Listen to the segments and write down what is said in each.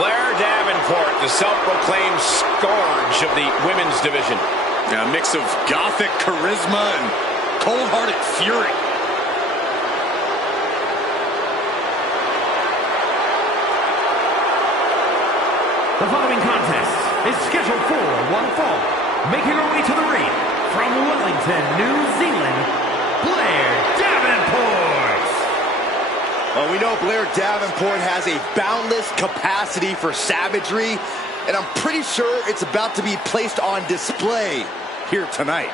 Blair Davenport, the self-proclaimed scourge of the women's division. Yeah, a mix of gothic charisma and cold-hearted fury. The following contest is scheduled for one fall. Making her way to the ring from Wellington, New Zealand, Blair Davenport. Well, we know Blair Davenport has a boundless capacity for savagery, and I'm pretty sure it's about to be placed on display here tonight.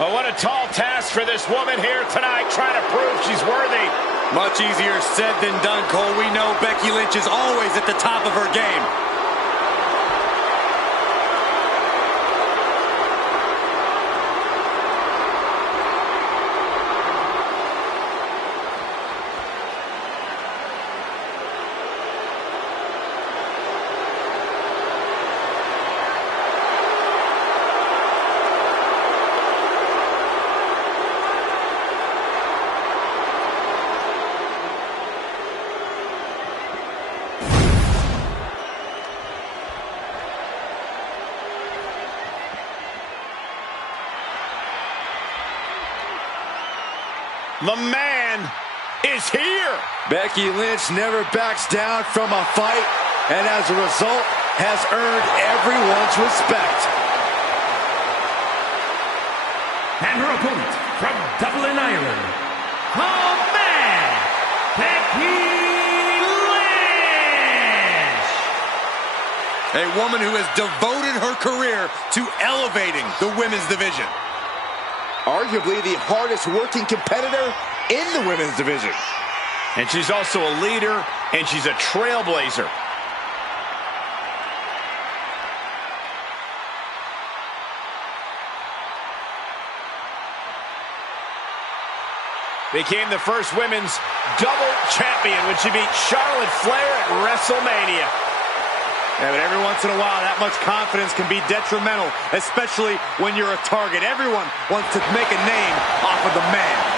Well, what a tall task for this woman here tonight, trying to prove she's worthy. Much easier said than done, Cole. We know Becky Lynch is always at the top of her game. The man is here. Becky Lynch never backs down from a fight, and as a result, has earned everyone's respect. And her opponent from Dublin, Ireland, the man, Becky Lynch. A woman who has devoted her career to elevating the women's division. Arguably the hardest working competitor in the women's division. And she's also a leader, and she's a trailblazer. Became the first women's double champion when she beat Charlotte Flair at WrestleMania. Yeah, but every once in a while, that much confidence can be detrimental, especially when you're a target. Everyone wants to make a name off of the man.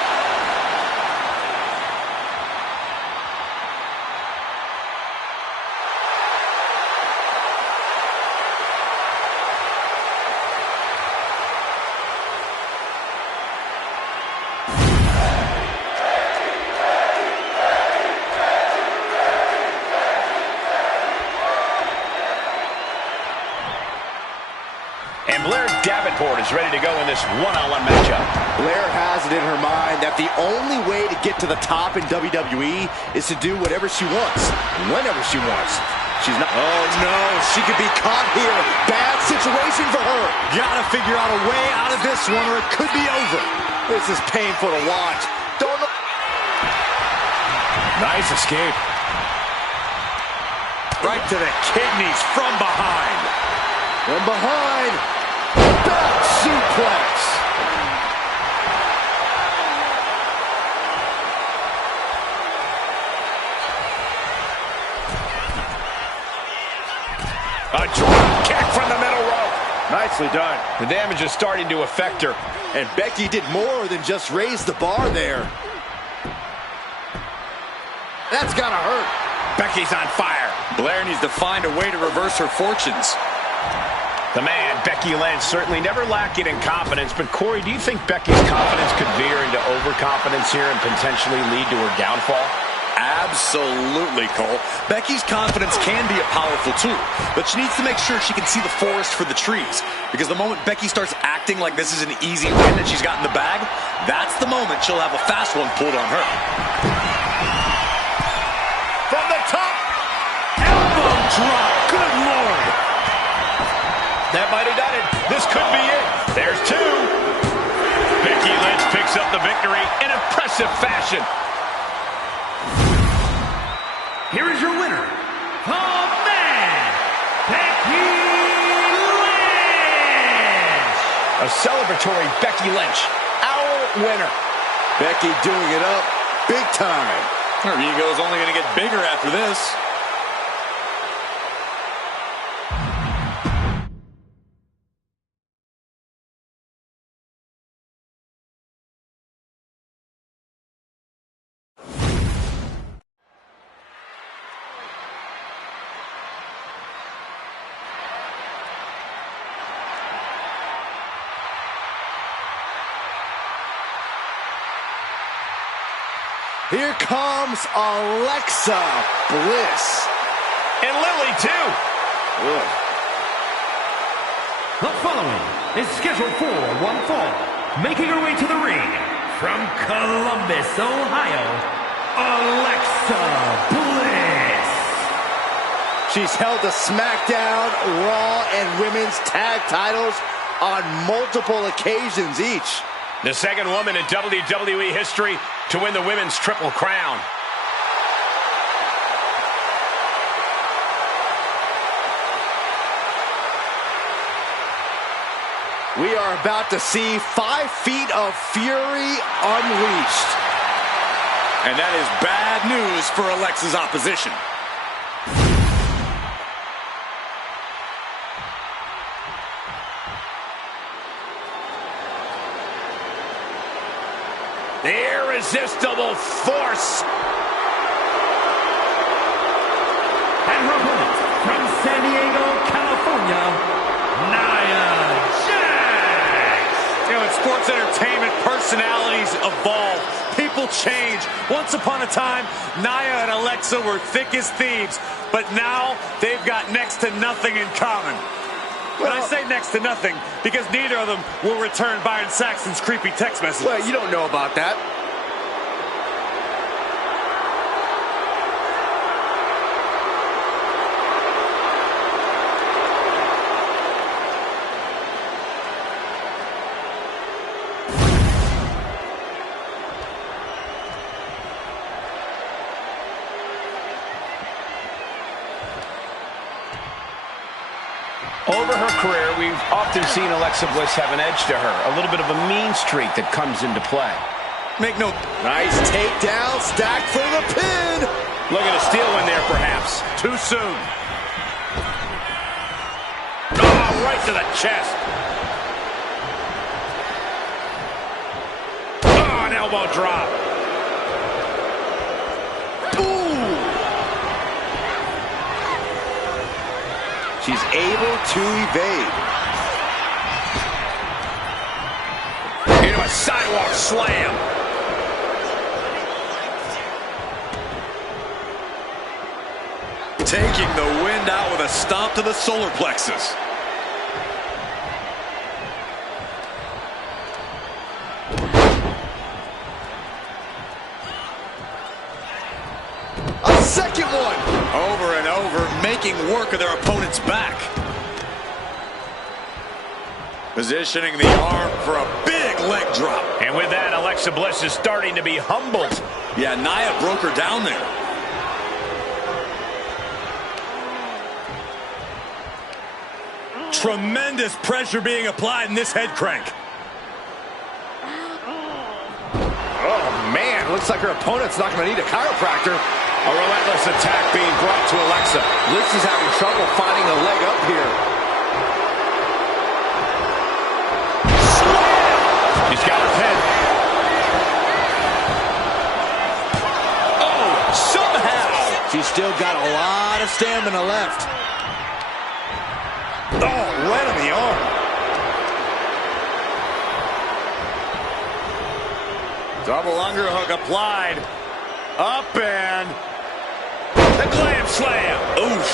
And Blair Davenport is ready to go in this one-on-one matchup. Blair has it in her mind that the only way to get to the top in WWE is to do whatever she wants, whenever she wants. She's not... Oh, no. She could be caught here. Bad situation for her. Gotta figure out a way out of this one or it could be over. This is painful to watch. Don't know... Nice escape. Right to the kidneys from behind. From behind. Back suplex. A drop kick from the middle rope. Nicely done. The damage is starting to affect her. And Becky did more than just raise the bar there. That's gotta hurt. Becky's on fire. Blair needs to find a way to reverse her fortunes. The man, Becky Lynch, certainly never lacking in confidence. But, Corey, do you think Becky's confidence could veer into overconfidence here and potentially lead to her downfall? Absolutely, Cole. Becky's confidence can be a powerful tool, but she needs to make sure she can see the forest for the trees. Because the moment Becky starts acting like this is an easy win that she's got in the bag, that's the moment she'll have a fast one pulled on her. From the top. Elbow drop. Good Lord. That might have done it. This could be it. There's two. Becky Lynch picks up the victory in impressive fashion. Here is your winner, the man, Becky Lynch. A celebratory Becky Lynch, our winner. Becky doing it up big time. Her ego's only going to get bigger after this. Here comes Alexa Bliss. And Lily, too. Ugh. The following is scheduled for one fall. Making her way to the ring from Columbus, Ohio, Alexa Bliss. She's held the SmackDown, Raw, and Women's Tag titles on multiple occasions each. The second woman in WWE history to win the Women's Triple Crown. We are about to see 5 feet of fury unleashed. And that is bad news for Alexa's opposition. The irresistible force. And her opponent from San Diego, California, Nia Jax. You know, in sports entertainment, personalities evolve. People change. Once upon a time, Nia and Alexa were thick as thieves, but now they've got next to nothing in common. But I say next to nothing because neither of them will return Byron Saxton's creepy text message. Well, you don't know about that. Over her career, we've often seen Alexa Bliss have an edge to her, a little bit of a mean streak that comes into play. Make no... Nice takedown, stack for the pin. Looking to steal one there, perhaps. Too soon. Oh, right to the chest. Oh, an elbow drop. She's able to evade. Into a sidewalk slam. Taking the wind out with a stomp to the solar plexus. A second one. Over and over, making work of their opponent's back. Positioning the arm for a big leg drop. And with that, Alexa Bliss is starting to be humbled. Yeah, Nia broke her down there. Tremendous pressure being applied in this head crank. Oh, man. Looks like her opponent's not going to need a chiropractor. A relentless attack being brought to Alexa. Bliss is having trouble finding a leg up here. Slam! She's got her pin. Oh, somehow! She's still got a lot of stamina left. Oh, right on the arm. Double underhook applied. Up and... The glam slam. Oof.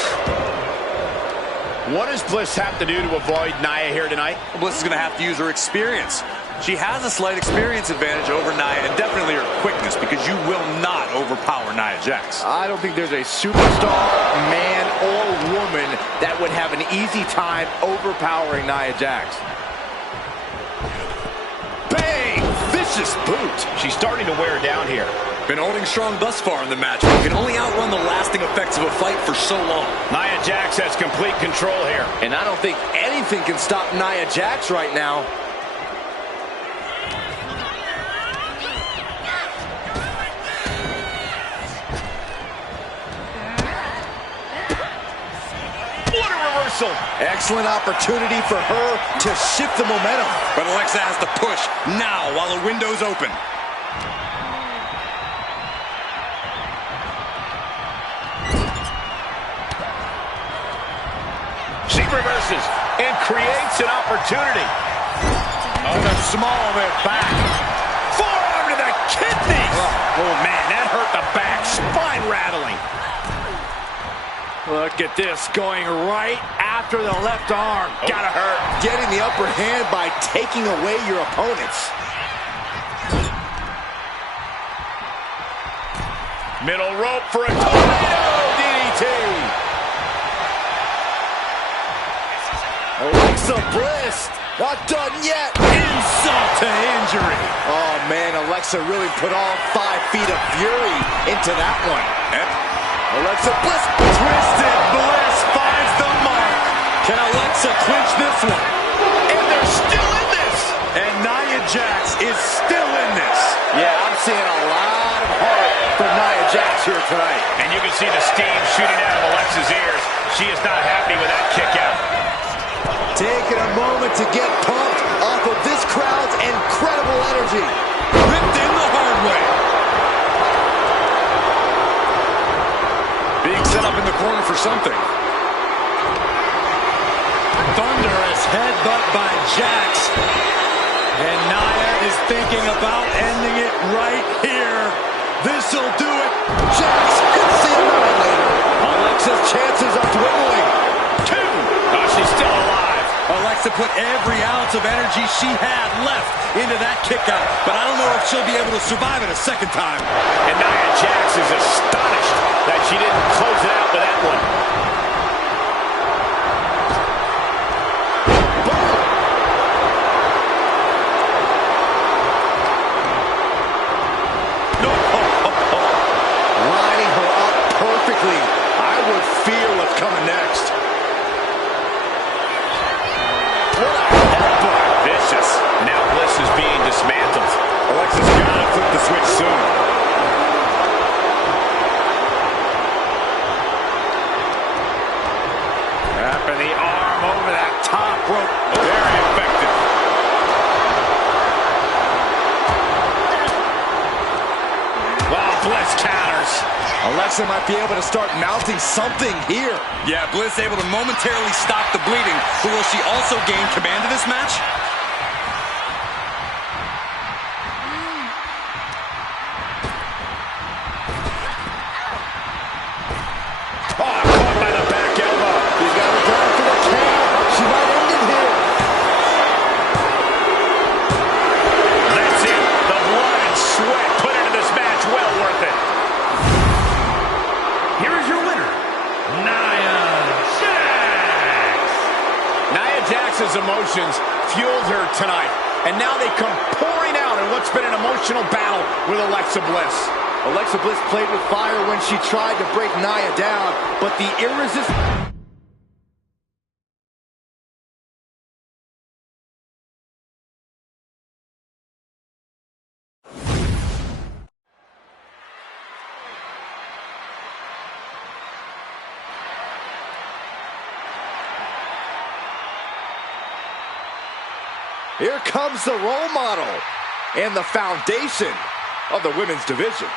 What does Bliss have to do to avoid Nia here tonight? Bliss is going to have to use her experience. She has a slight experience advantage over Nia, and definitely her quickness, because you will not overpower Nia Jax. I don't think there's a superstar, man or woman, that would have an easy time overpowering Nia Jax. Bang! Vicious boot. She's starting to wear down here. Been holding strong thus far in the match, but can only outrun the lasting effects of a fight for so long. Nia Jax has complete control here. And I don't think anything can stop Nia Jax right now. What a reversal. Excellent opportunity for her to shift the momentum. But Alexa has to push now while the window's open. She reverses and creates an opportunity. Oh, the small of it back. Forearm to the kidney. Oh, man, that hurt the back. Spine rattling. Look at this, going right after the left arm. Gotta hurt. Getting the upper hand by taking away your opponents. Middle rope for a tornado DDT. Alexa Bliss, not done yet. Insult to injury. Oh, man, Alexa really put all 5 feet of fury into that one. Alexa Bliss. Twisted Bliss finds the mark. Can Alexa clinch this one? And they're still in this. And Nia Jax is still in this. Yeah, I'm seeing a lot of heart from Nia Jax here tonight. And you can see the steam shooting out of Alexa's ears. She is not happy with that kick out. Taking a moment to get pumped off of this crowd's incredible energy. Ripped in the hard way. Being set up in the corner for something. Thunderous headbutt by Jax. And Nia is thinking about ending it right here. This'll do it. Jax hits the annihilator. Alexa's chances are dwindling. 2. Oh, she's still alive. Alexa put every ounce of energy she had left into that kick out, but I don't know if she'll be able to survive it a second time. And Nia Jax is astonished that she didn't close it out with that one. Lining her up perfectly. I would fear what's coming next. Vicious. Now Bliss is being dismantled. Alexa's got to flip the switch soon. Wrapping the arm over that top rope. Very effective. Well, Bliss counters. Alexa might be able to start mounting something here. Yeah, Bliss able to momentarily stop the bleeding, but will she also gain command of this match? Caught by the back elbow. He's got her down for the count. She might end it here. That's it. The blood and sweat put into this match. Well worth it. Here is your winner, Nia Jax. Nia Jax's emotions fueled her tonight, and now they come pouring out in what's been an emotional battle with Alexa Bliss. Alexa Bliss played with fire when she tried to break Nia down, but the irresistible... Here comes the role model and the foundation of the women's division.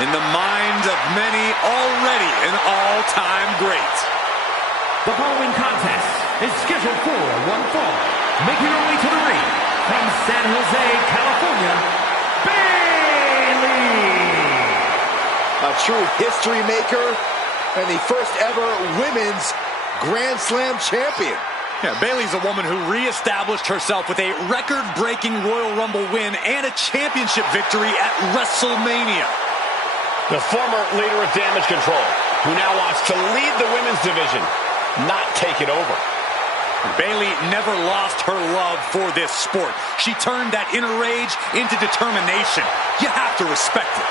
In the minds of many, already an all-time great. The following contest is scheduled for one fall. Making her way to the ring from San Jose, California, Bayley. A true history maker and the first ever women's Grand Slam champion. Yeah, Bayley's a woman who reestablished herself with a record-breaking Royal Rumble win and a championship victory at WrestleMania. The former leader of Damage Control, who now wants to lead the women's division, not take it over. Bayley never lost her love for this sport. She turned that inner rage into determination. You have to respect it.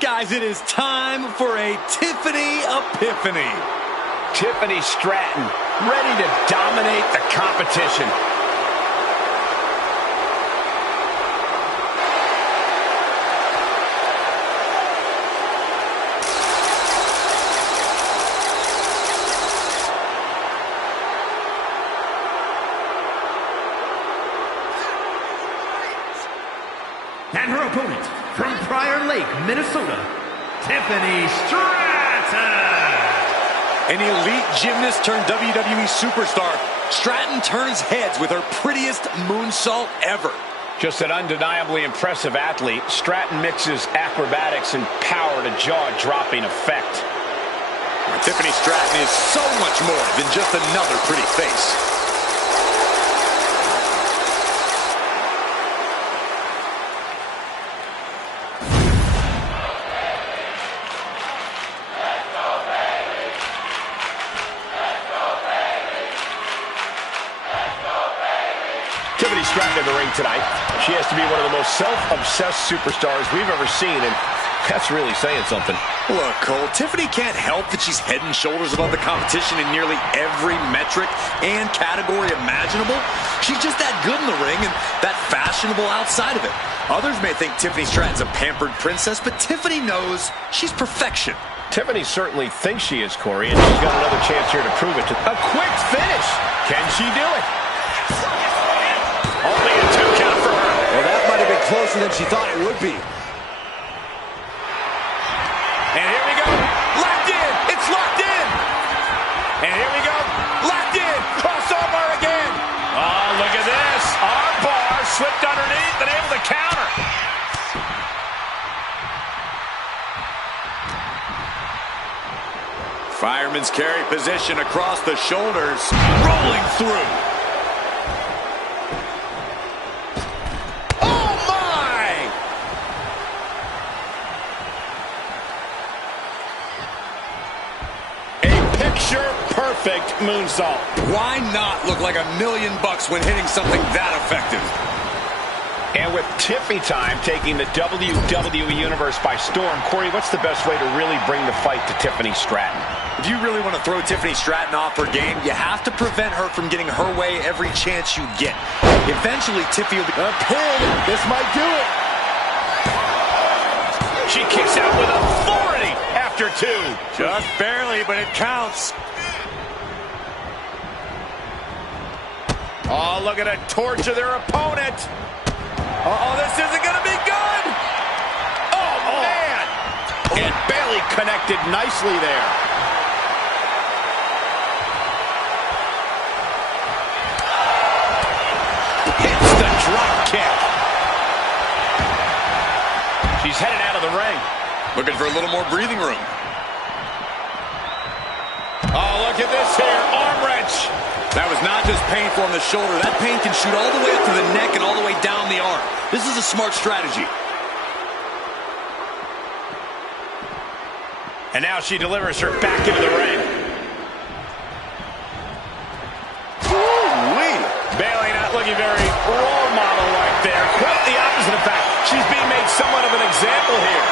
Guys, it is time for a Tiffany Epiphany. Tiffany Stratton, ready to dominate the competition. And And her opponent, from Prior Lake, Minnesota, Tiffany Stratton. An elite gymnast turned WWE superstar, Stratton turns heads with her prettiest moonsault ever. Just an undeniably impressive athlete, Stratton mixes acrobatics and power to jaw-dropping effect. Tiffany Stratton is so much more than just another pretty face. Tiffany Stratton in the ring tonight. She has to be one of the most self-obsessed superstars we've ever seen, and that's really saying something. Look, Cole, Tiffany can't help that she's head and shoulders above the competition in nearly every metric and category imaginable. She's just that good in the ring and that fashionable outside of it. Others may think Tiffany Stratton's a pampered princess, but Tiffany knows she's perfection. Tiffany certainly thinks she is, Corey, and she's got another chance here to prove it. A quick finish. Can she do it? Only a 2 count for her. Well, that might have been closer than she thought it would be. And here we go. Locked in. It's locked in. And here we go. Locked in. Crossover again. Oh, look at this. Arm bar slipped underneath and able to counter. Fireman's carry position across the shoulders, rolling through. Perfect moonsault. Why not look like $1 million when hitting something that effective? And with Tiffy time taking the WWE Universe by storm, Corey, what's the best way to really bring the fight to Tiffany Stratton? If you really want to throw Tiffany Stratton off her game, you have to prevent her from getting her way every chance you get. Eventually, Tiffy will be a pin. This might do it. She kicks out with authority after 2. Just barely, but it counts. Oh, look at it. Torture their opponent. Uh-oh, this isn't going to be good. Oh, man. And Bayley connected nicely there. Hits the drop kick. She's headed out of the ring. Looking for a little more breathing room. Oh, look at this here. Arm wrench. That was not just painful on the shoulder. That pain can shoot all the way up to the neck and all the way down the arm. This is a smart strategy. And now she delivers her back into the ring. Woo-wee. Bayley not looking very role model right there. Quite the opposite, in fact. She's being made somewhat of an example here.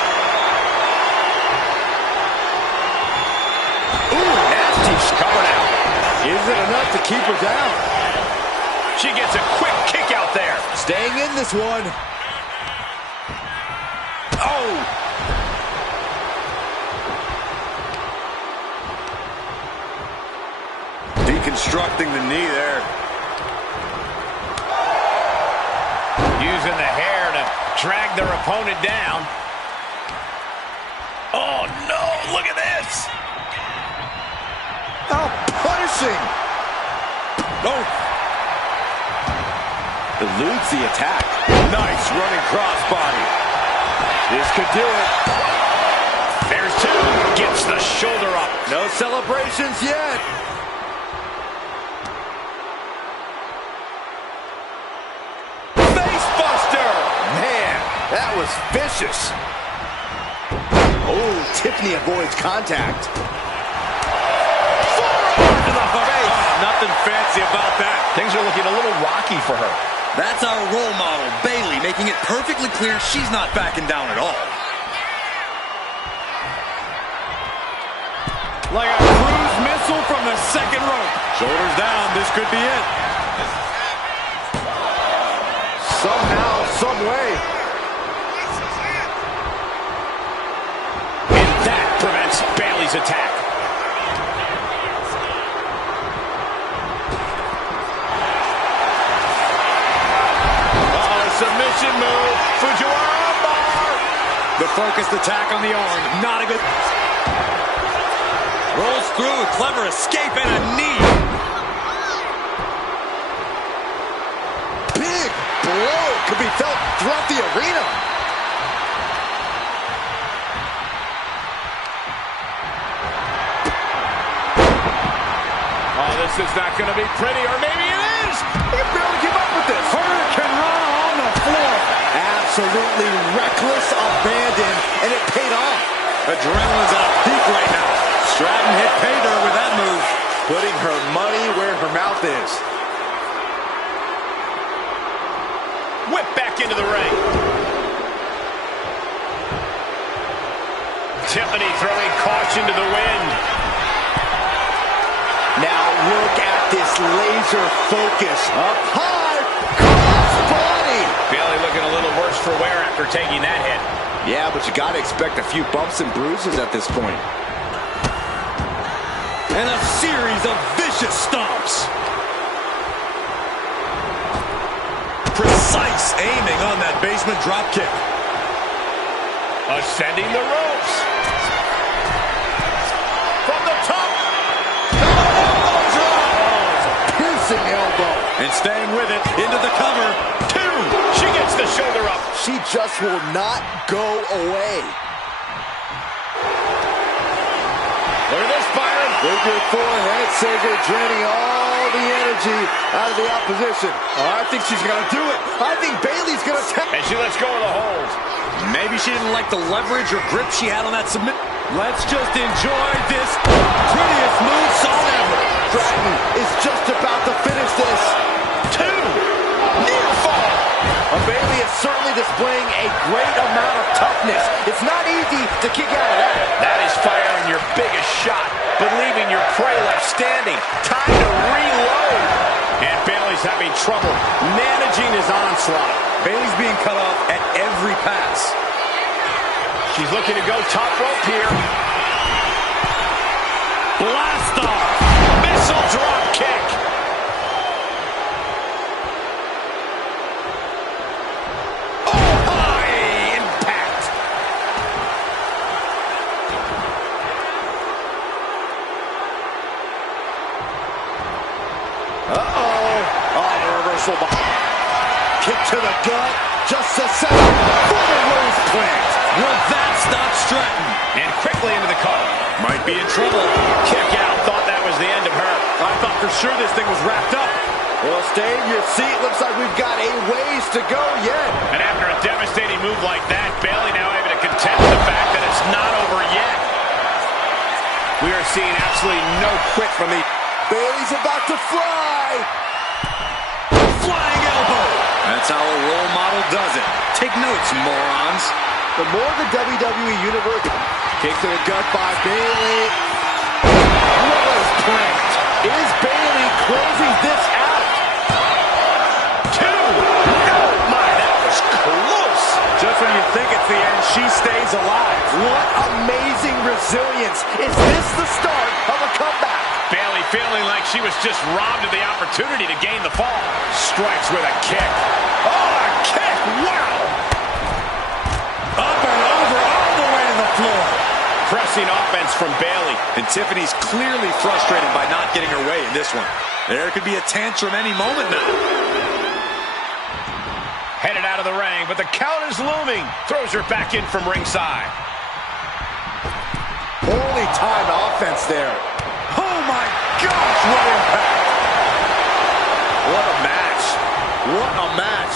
Ooh, nasty. She's covered out. Is it enough to keep her down? She gets a quick kick out there. Staying in this one. Oh! Deconstructing the knee there. Using the hair to drag their opponent down. Oh, no! Look at this! Oh, punishing! Oh! Eludes the attack. Nice running crossbody. This could do it. There's 2. Gets the shoulder up. No celebrations yet. Face buster! Man, that was vicious. Oh, Tiffany avoids contact. Nothing fancy about that. Things are looking a little rocky for her. That's our role model, Bayley, making it perfectly clear she's not backing down at all. Like a cruise missile from the second rope. Shoulders down, this could be it. Somehow, some way. And that prevents Bayley's attack. Submission move. Fujiwara focused attack on the arm. Not a good... Rolls through, clever escape, and a knee. Big blow could be felt throughout the arena. Oh, this is not going to be pretty, or maybe it is. He can barely keep up with this. Hurricane Rana on the floor. Absolutely reckless abandon, and it paid off. Adrenaline's at a peak right now. Stratton hit pay dirt with that move. Putting her money where her mouth is. Whip back into the ring. Tiffany throwing caution to the wind. Now look at this laser focus. Up high, cross-body. Bayley looking a little worse for wear after taking that hit. Yeah, but you got to expect a few bumps and bruises at this point. And a series of vicious stomps. Precise aiming on that basement drop kick. Ascending the ropes. From the top. Piercing elbow. And staying with it, into the cover. 2. She gets the shoulder up. She just will not go away. Look at this, Byron. Figure 4 head scissor, draining all the energy out of the opposition. Oh, I think she's going to do it. I think Bayley's going to tap. And she lets go of the hold. Maybe she didn't like the leverage or grip she had on that submit. Let's just enjoy this prettiest move song ever. Stratton is just about to finish this. 2. Near fall. Bayley is certainly displaying a great amount of toughness. It's not easy to kick out of that. That is firing your biggest shot, but leaving your prey left standing. Time to reload. And Bayley's having trouble managing his onslaught. Bayley's being cut off at every pass. She's looking to go top rope here. Blast off. Missile drop kick. Kick to the gut, just a second for the rose plant. Will that stop Stratton? And quickly into the cover. Might be in trouble. Kick out, thought that was the end of her. I thought for sure this thing was wrapped up. Well, stay in your seat. Looks like we've got a ways to go yet. And after a devastating move like that, Bayley now able to contend with the fact that it's not over yet. We are seeing absolutely no quit from the... Bayley's about to fly. Flying elbow. That's how a role model does it. Take notes, morons. The more the WWE Universe. Kick to the gut by Bayley. Rose plant. Is Bayley closing this out? 2. Oh my, that was close. Just when you think it's the end, she stays alive. What amazing resilience. Is this the start of a comeback? Bayley feeling like she was just robbed of the opportunity to gain the fall. Strikes with a kick. Oh, a kick! Wow! Up and over, all the way to the floor. Pressing offense from Bayley. And Tiffany's clearly frustrated by not getting her way in this one. There could be a tantrum any moment now. Headed out of the ring, but the count is looming. Throws her back in from ringside. Holy time offense there. Oh my gosh, what impact! What a match. What a match.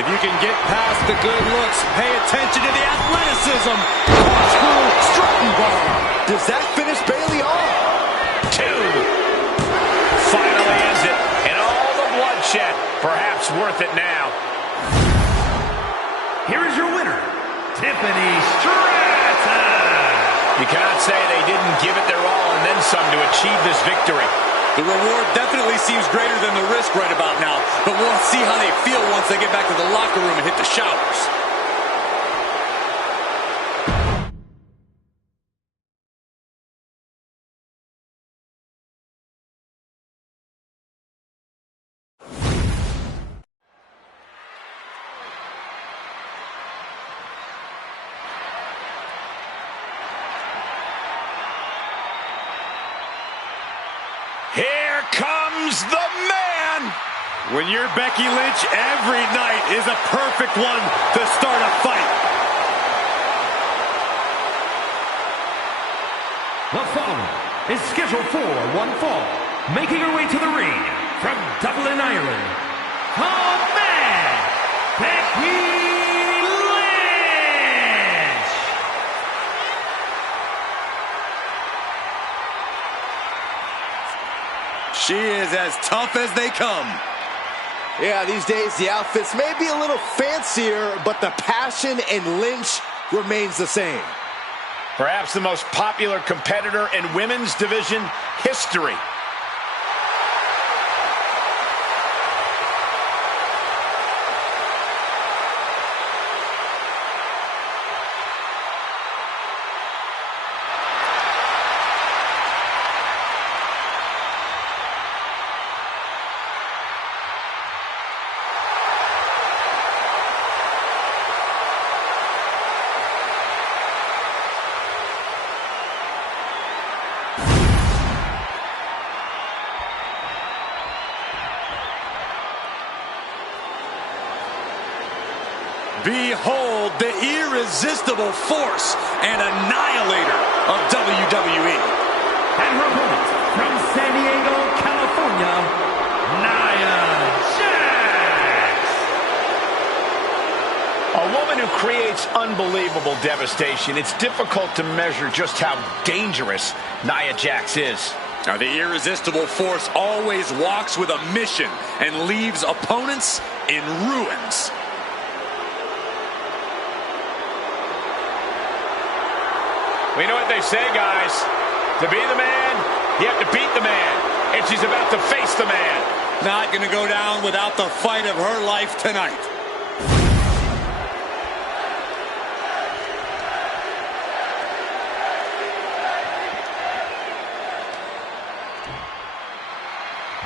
If you can get past the good looks, pay attention to the athleticism. Corkscrew Stratton bomb. Does that finish Bayley off? 2. Finally ends it. And all the bloodshed. Perhaps worth it now. Here is your winner, Tiffany Stratton. You cannot say they didn't give it their all and then some to achieve this victory. The reward definitely seems greater than the risk right about now, but we'll see how they feel once they get back to the locker room and hit the showers. Here's the man. When you're Becky Lynch, every night is a perfect one to start a fight. The following is scheduled for one fall. Making her way to the ring from Dublin, Ireland, the man, Becky Lynch. She is as tough as they come. Yeah, these days the outfits may be a little fancier, but the passion in Lynch remains the same. Perhaps the most popular competitor in women's division history. Behold the irresistible force and annihilator of WWE. And her opponent from San Diego, California, Nia Jax. A woman who creates unbelievable devastation. It's difficult to measure just how dangerous Nia Jax is. Now, the irresistible force always walks with a mission and leaves opponents in ruins. We know what they say, guys. To be the man, you have to beat the man. And she's about to face the man. Not going to go down without the fight of her life tonight.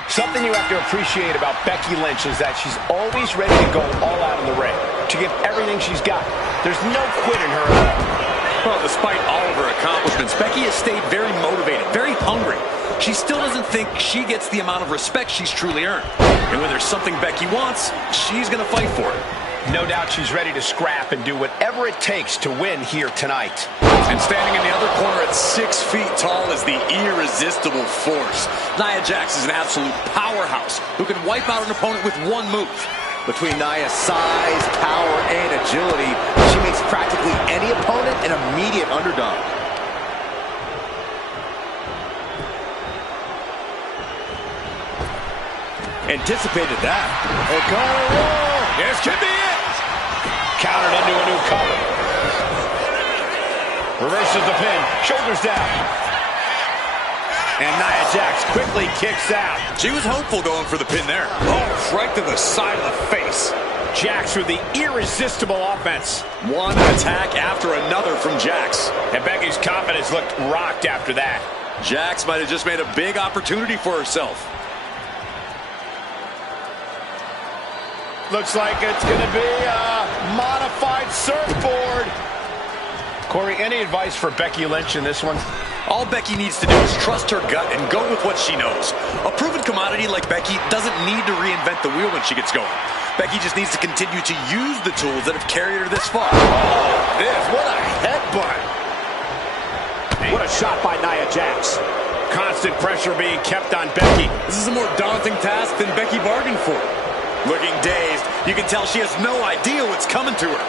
Something you have to appreciate about Becky Lynch is that she's always ready to go all out in the ring, to give everything she's got. There's no quit in her at all. Well, despite all of her accomplishments, Becky has stayed very motivated, very hungry. She still doesn't think she gets the amount of respect she's truly earned. And when there's something Becky wants, she's going to fight for it. No doubt she's ready to scrap and do whatever it takes to win here tonight. And standing in the other corner at 6 feet tall is the irresistible force. Nia Jax is an absolute powerhouse who can wipe out an opponent with one move. Between Nia's size, power, and agility, she makes practically any opponent an immediate underdog. Anticipated that. This could be it. Countered into a new cover. Reverses the pin. Shoulders down. And Nia Jax quickly kicks out. She was hopeful going for the pin there. Oh, right to the side of the face. Jax with the irresistible offense. One attack after another from Jax. And Becky's confidence looked rocked after that. Jax might have just made a big opportunity for herself. Looks like it's going to be a modified surfboard. Corey, any advice for Becky Lynch in this one? All Becky needs to do is trust her gut and go with what she knows. A proven commodity like Becky doesn't need to reinvent the wheel when she gets going. Becky just needs to continue to use the tools that have carried her this far. What a headbutt. What a shot by Nia Jax. Constant pressure being kept on Becky. This is a more daunting task than Becky bargained for. Looking dazed, you can tell she has no idea what's coming to her.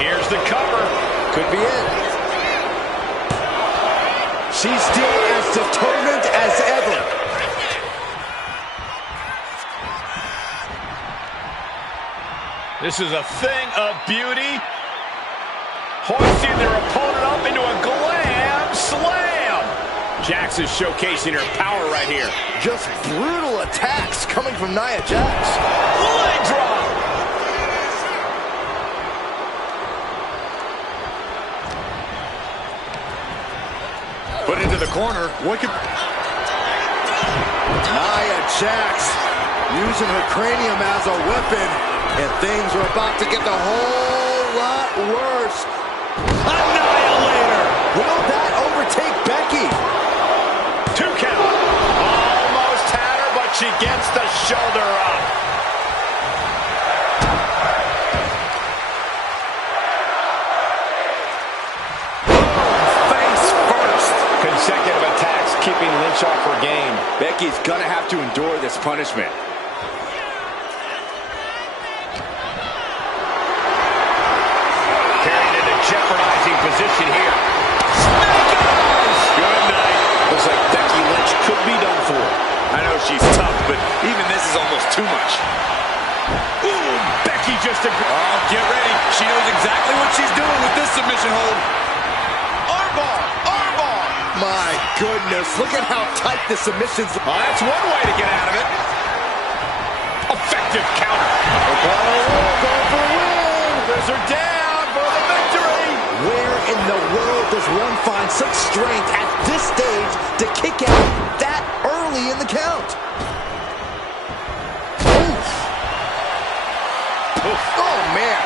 Here's the cover. Could be it. She's still as determined as ever. This is a thing of beauty. Hoisting their opponent up into a glam slam. Jax is showcasing her power right here. Just brutal attacks coming from Nia Jax. Leg drop. Put into the corner. What could... Nia Jax using her cranium as a weapon, and things are about to get a whole lot worse. Annihilator! Will that overtake Becky? 2 count. Almost had her, but she gets the shoulder up. Face first. Consecutive attacks keeping Lynch off her game. Becky's gonna have to endure this punishment. Carried into jeopardizing position here. Smackers! Good night. Looks like Becky Lynch could be done for. I know she's tough, but even this is almost too much. Ooh, Becky just Oh, get ready. She knows exactly what she's doing with this submission hold. armbar, armbar. My goodness, look at how tight the submission's. Oh, that's one way to get out of it. Effective counter. Going for a win. There's her down for the victory. Where in the world does one find such strength at this stage to kick out that early in the count? Oof. Oh, man.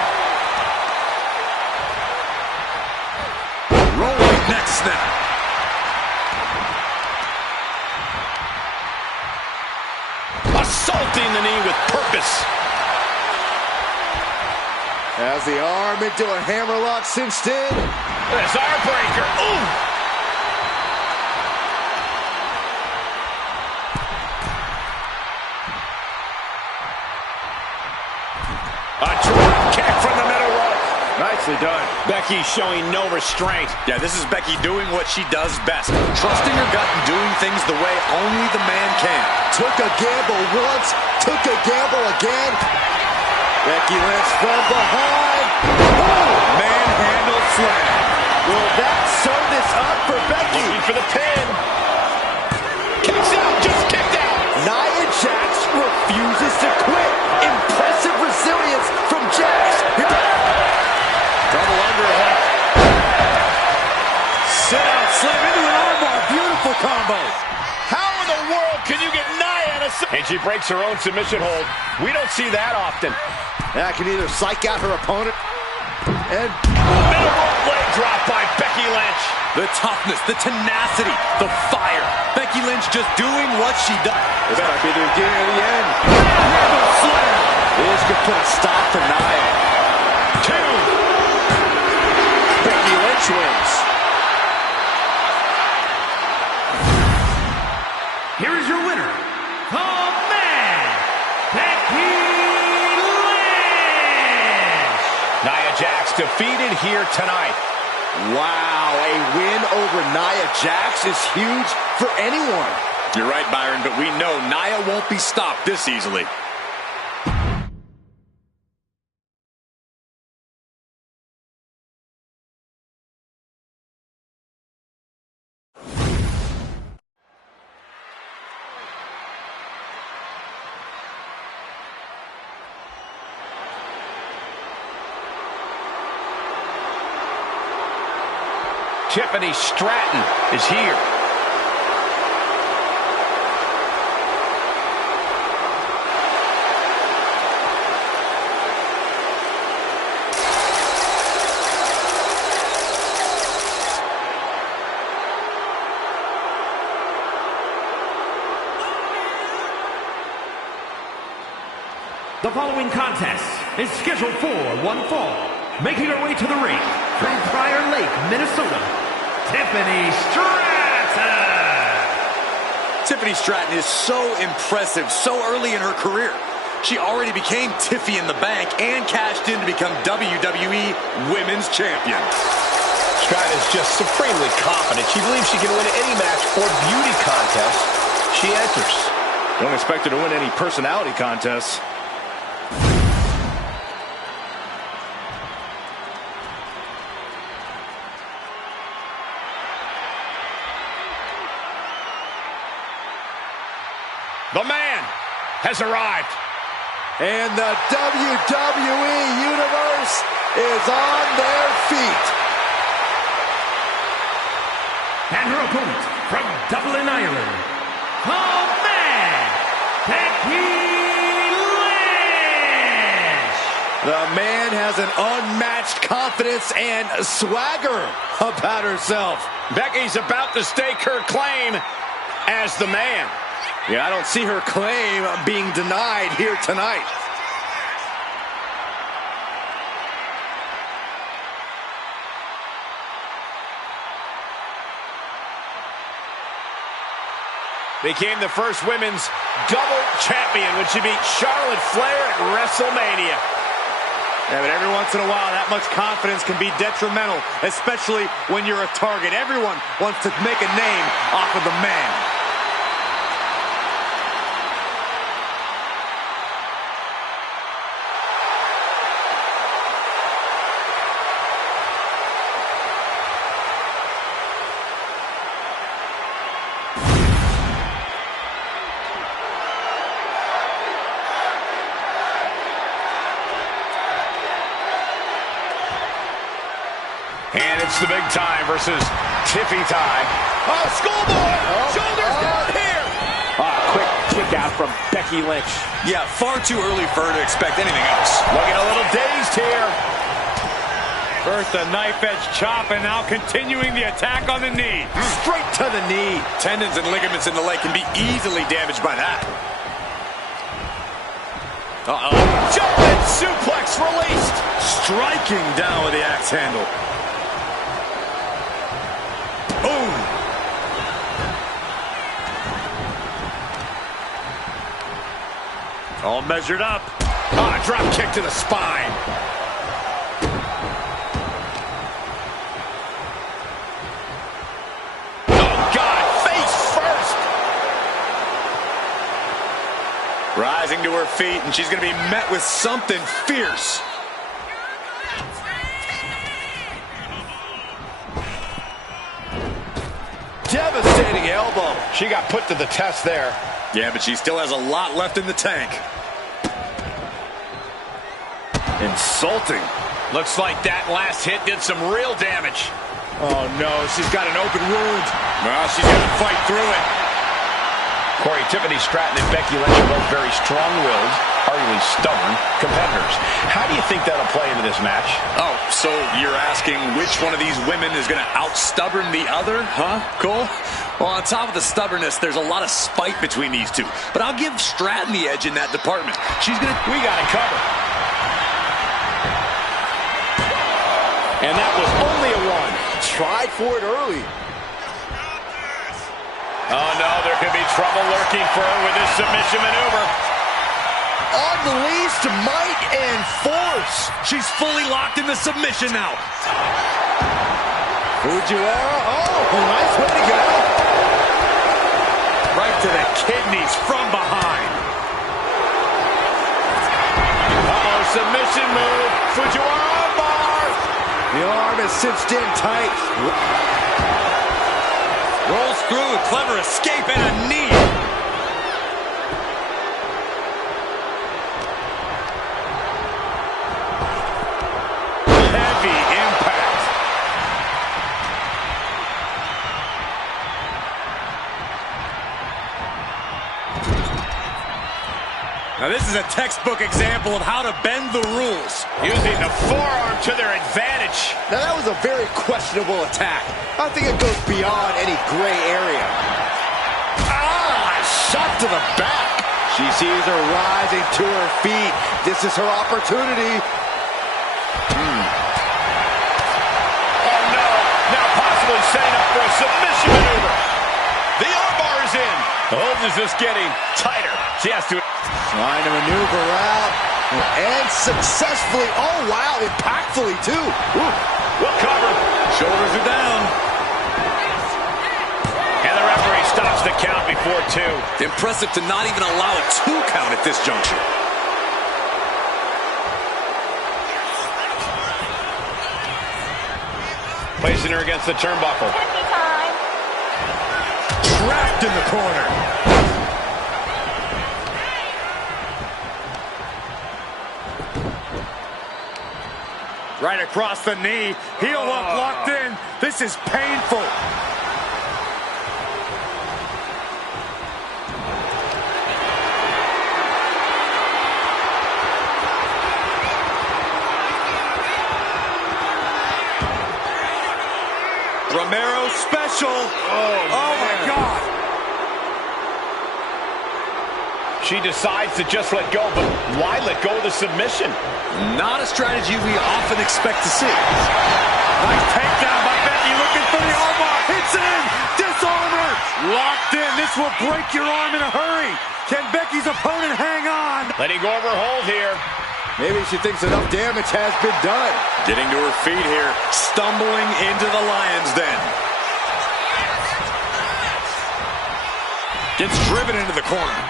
Rolling neck snap. Assaulting the knee with purpose. As the arm into a hammerlock cinched in. There's our breaker. Ooh. A drop kick from the middle rope. Nicely done. Becky showing no restraint. Yeah, this is Becky doing what she does best. Trusting her gut and doing things the way only the man can. Took a gamble once, took a gamble again. Becky Lynch from behind. Manhandle slam. Will that sew this up for Becky? Looking for the pin. Kicks out, just kicked out. Nia Jax refuses to quit. Impressive resilience from Jax. Double underhook. Sit out, slam into an armbar. Beautiful combo. How in the world can you get Nia in a... And she breaks her own submission hold. We don't see that often. That can either psych out her opponent and... Middle rope leg drop by Becky Lynch. The toughness, the tenacity, the fire. Becky Lynch just doing what she does. This might be the beginning of the end. Manhandle slam. This could put a stop to Nia. 2. Becky Lynch wins. Here is your winner, the man, Becky Lynch. Nia Jax defeated here tonight. Wow, a win over Nia Jax is huge for anyone. You're right, Byron, but we know Nia won't be stopped this easily. Tiffany Stratton is here. The following contest is scheduled for one fall. Making her way to the ring from Prior Lake, Minnesota, Tiffany Stratton. Tiffany Stratton is so impressive so early in her career. She already became Tiffy in the Bank and cashed in to become WWE Women's Champion. Stratton is just supremely confident. She believes she can win any match or beauty contest she enters. Don't expect her to win any personality contests. The man has arrived. And the WWE Universe is on their feet. And her opponent from Dublin, Ireland, the man, Becky The man has an unmatched confidence and swagger about herself. Becky's about to stake her claim as the man. Yeah, I don't see her claim being denied here tonight. Became the first women's double champion when she beat Charlotte Flair at WrestleMania. Yeah, but every once in a while, that much confidence can be detrimental, especially when you're a target. Everyone wants to make a name off of the man. And it's the big time versus Tiffy time. Oh, schoolboy! Shoulders down here! Quick kick out from Becky Lynch. Yeah, far too early for her to expect anything else. Looking a little dazed here. First a knife edge chop, and now continuing the attack on the knee. Straight to the knee. Tendons and ligaments in the leg can be easily damaged by that. Jumping suplex released. Striking down with the axe handle. Boom. All measured up. Drop kick to the spine. Oh, God, face first. Rising to her feet, and she's going to be met with something fierce. Devastating elbow. She got put to the test there. Yeah, but she still has a lot left in the tank. Insulting. Looks like that last hit did some real damage. Oh, no, she's got an open wound. Well, she's going to fight through it. Corey, Tiffany Stratton and Becky Lynch are both very strong-willed, arguably stubborn competitors. How do you think that'll play into this match? Oh, so you're asking which one of these women is going to out-stubborn the other, huh, Cole? Well, on top of the stubbornness, there's a lot of spite between these two. But I'll give Stratton the edge in that department. She's going to... We got it covered. And that was only a one. Tried for it early. Oh, no, there could be trouble lurking for her with this submission maneuver. Unleashed might and force. She's fully locked in the submission now. Fujiwara, nice way to go. Right to the kidneys from behind. Uh-oh, submission move. Fujiwara armbar. The arm is cinched in tight. Rolls through, clever escape, and a knee. Heavy impact. Now this is a textbook example of how to bend the rules. Using the forearm to their advantage. Now that was a very questionable attack. I think it goes beyond any gray area. Shot to the back. She sees her rising to her feet. This is her opportunity. Oh no, now possibly setting up for a submission maneuver. The armbar is in. The hold is just getting tighter. She has to... Trying to maneuver out. And successfully. Oh, wow. Impactfully, too. Well covered. Shoulders are down. And the referee stops the count before two. Impressive to not even allow a 2 count at this juncture. Placing her against the turnbuckle. Trapped in the corner. Right across the knee. Heel hook locked in. This is painful. Oh my God. She decides to just let go, but why let go of the submission? Not a strategy we often expect to see. Nice takedown by Becky, looking for the armbar. Hits it in. Disarmer. Locked in. This will break your arm in a hurry. Can Becky's opponent hang on? Letting go of her hold here. Maybe she thinks enough damage has been done. Getting to her feet here. Stumbling into the lion's den. Gets driven into the corner.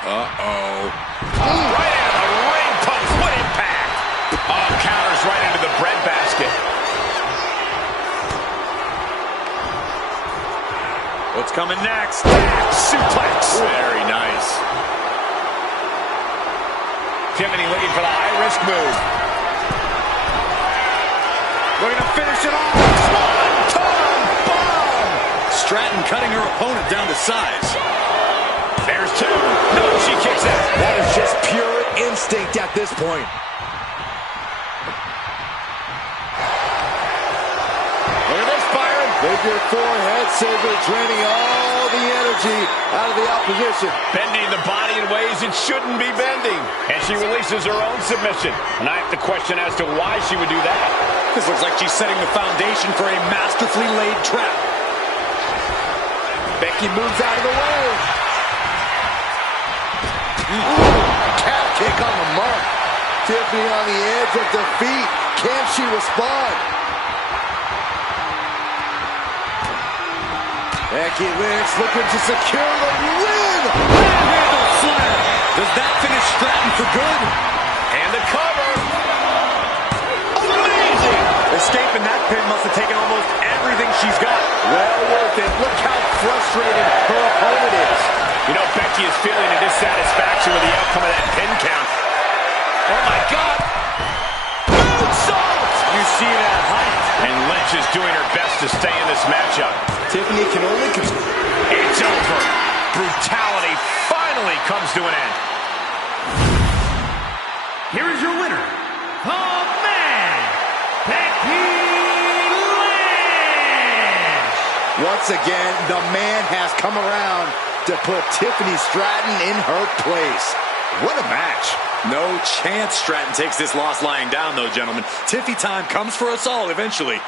Uh-oh. Right into the ring post. What impact. Oh, counters right into the breadbasket. What's coming next? Suplex. Very nice. Tiffany looking for the high-risk move. Looking to finish it off. Swanton bomb. Stratton cutting her opponent down to size. There's two. No, she kicks out. That is just pure instinct at this point. Look at this, Byron. Figure four head scissor, draining all the energy out of the opposition. Bending the body in ways it shouldn't be bending. And she releases her own submission. And I have to question as to why she would do that. This looks like she's setting the foundation for a masterfully laid trap. Becky moves out of the way. Calf kick on the mark. Tiffany on the edge of defeat. Can she respond? Becky Lynch looking to secure the win. Handle slam. Does that finish Stratton for good? And the cover. Amazing. Escaping that pin must have taken almost everything she's got. Well worth it. Look how frustrated her opponent is. You know, Becky is feeling a dissatisfaction with the outcome of that pin count. Oh, my God. Moonsault. You see it at height. And Lynch is doing her best to stay in this matchup. Tiffany can only... It's over. Brutality finally comes to an end. Here is your winner, the man, Becky Lynch. Once again, the man has come around to put Tiffany Stratton in her place. What a match. No chance Stratton takes this loss lying down, though, gentlemen. Tiffy time comes for us all eventually.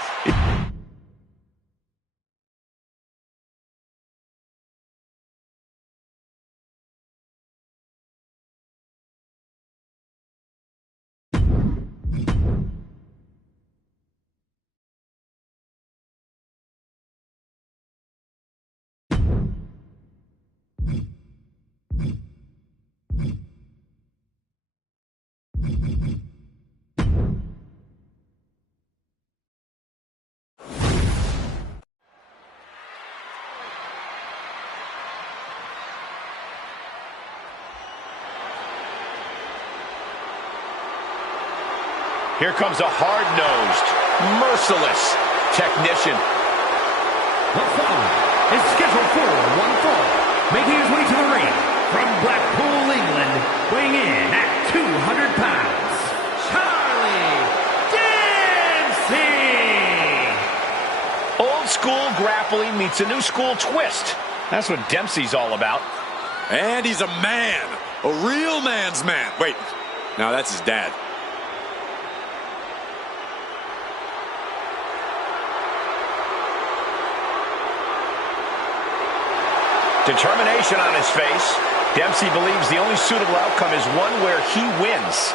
Here comes a hard-nosed, merciless technician. The following is scheduled for one fall, making his way to the ring from Blackpool, England, weighing in at 200 pounds, Charlie Dempsey! Old school grappling meets a new school twist. That's what Dempsey's all about. And he's a man. A real man's man. Wait, no, that's his dad. Determination on his face. Dempsey believes the only suitable outcome is one where he wins.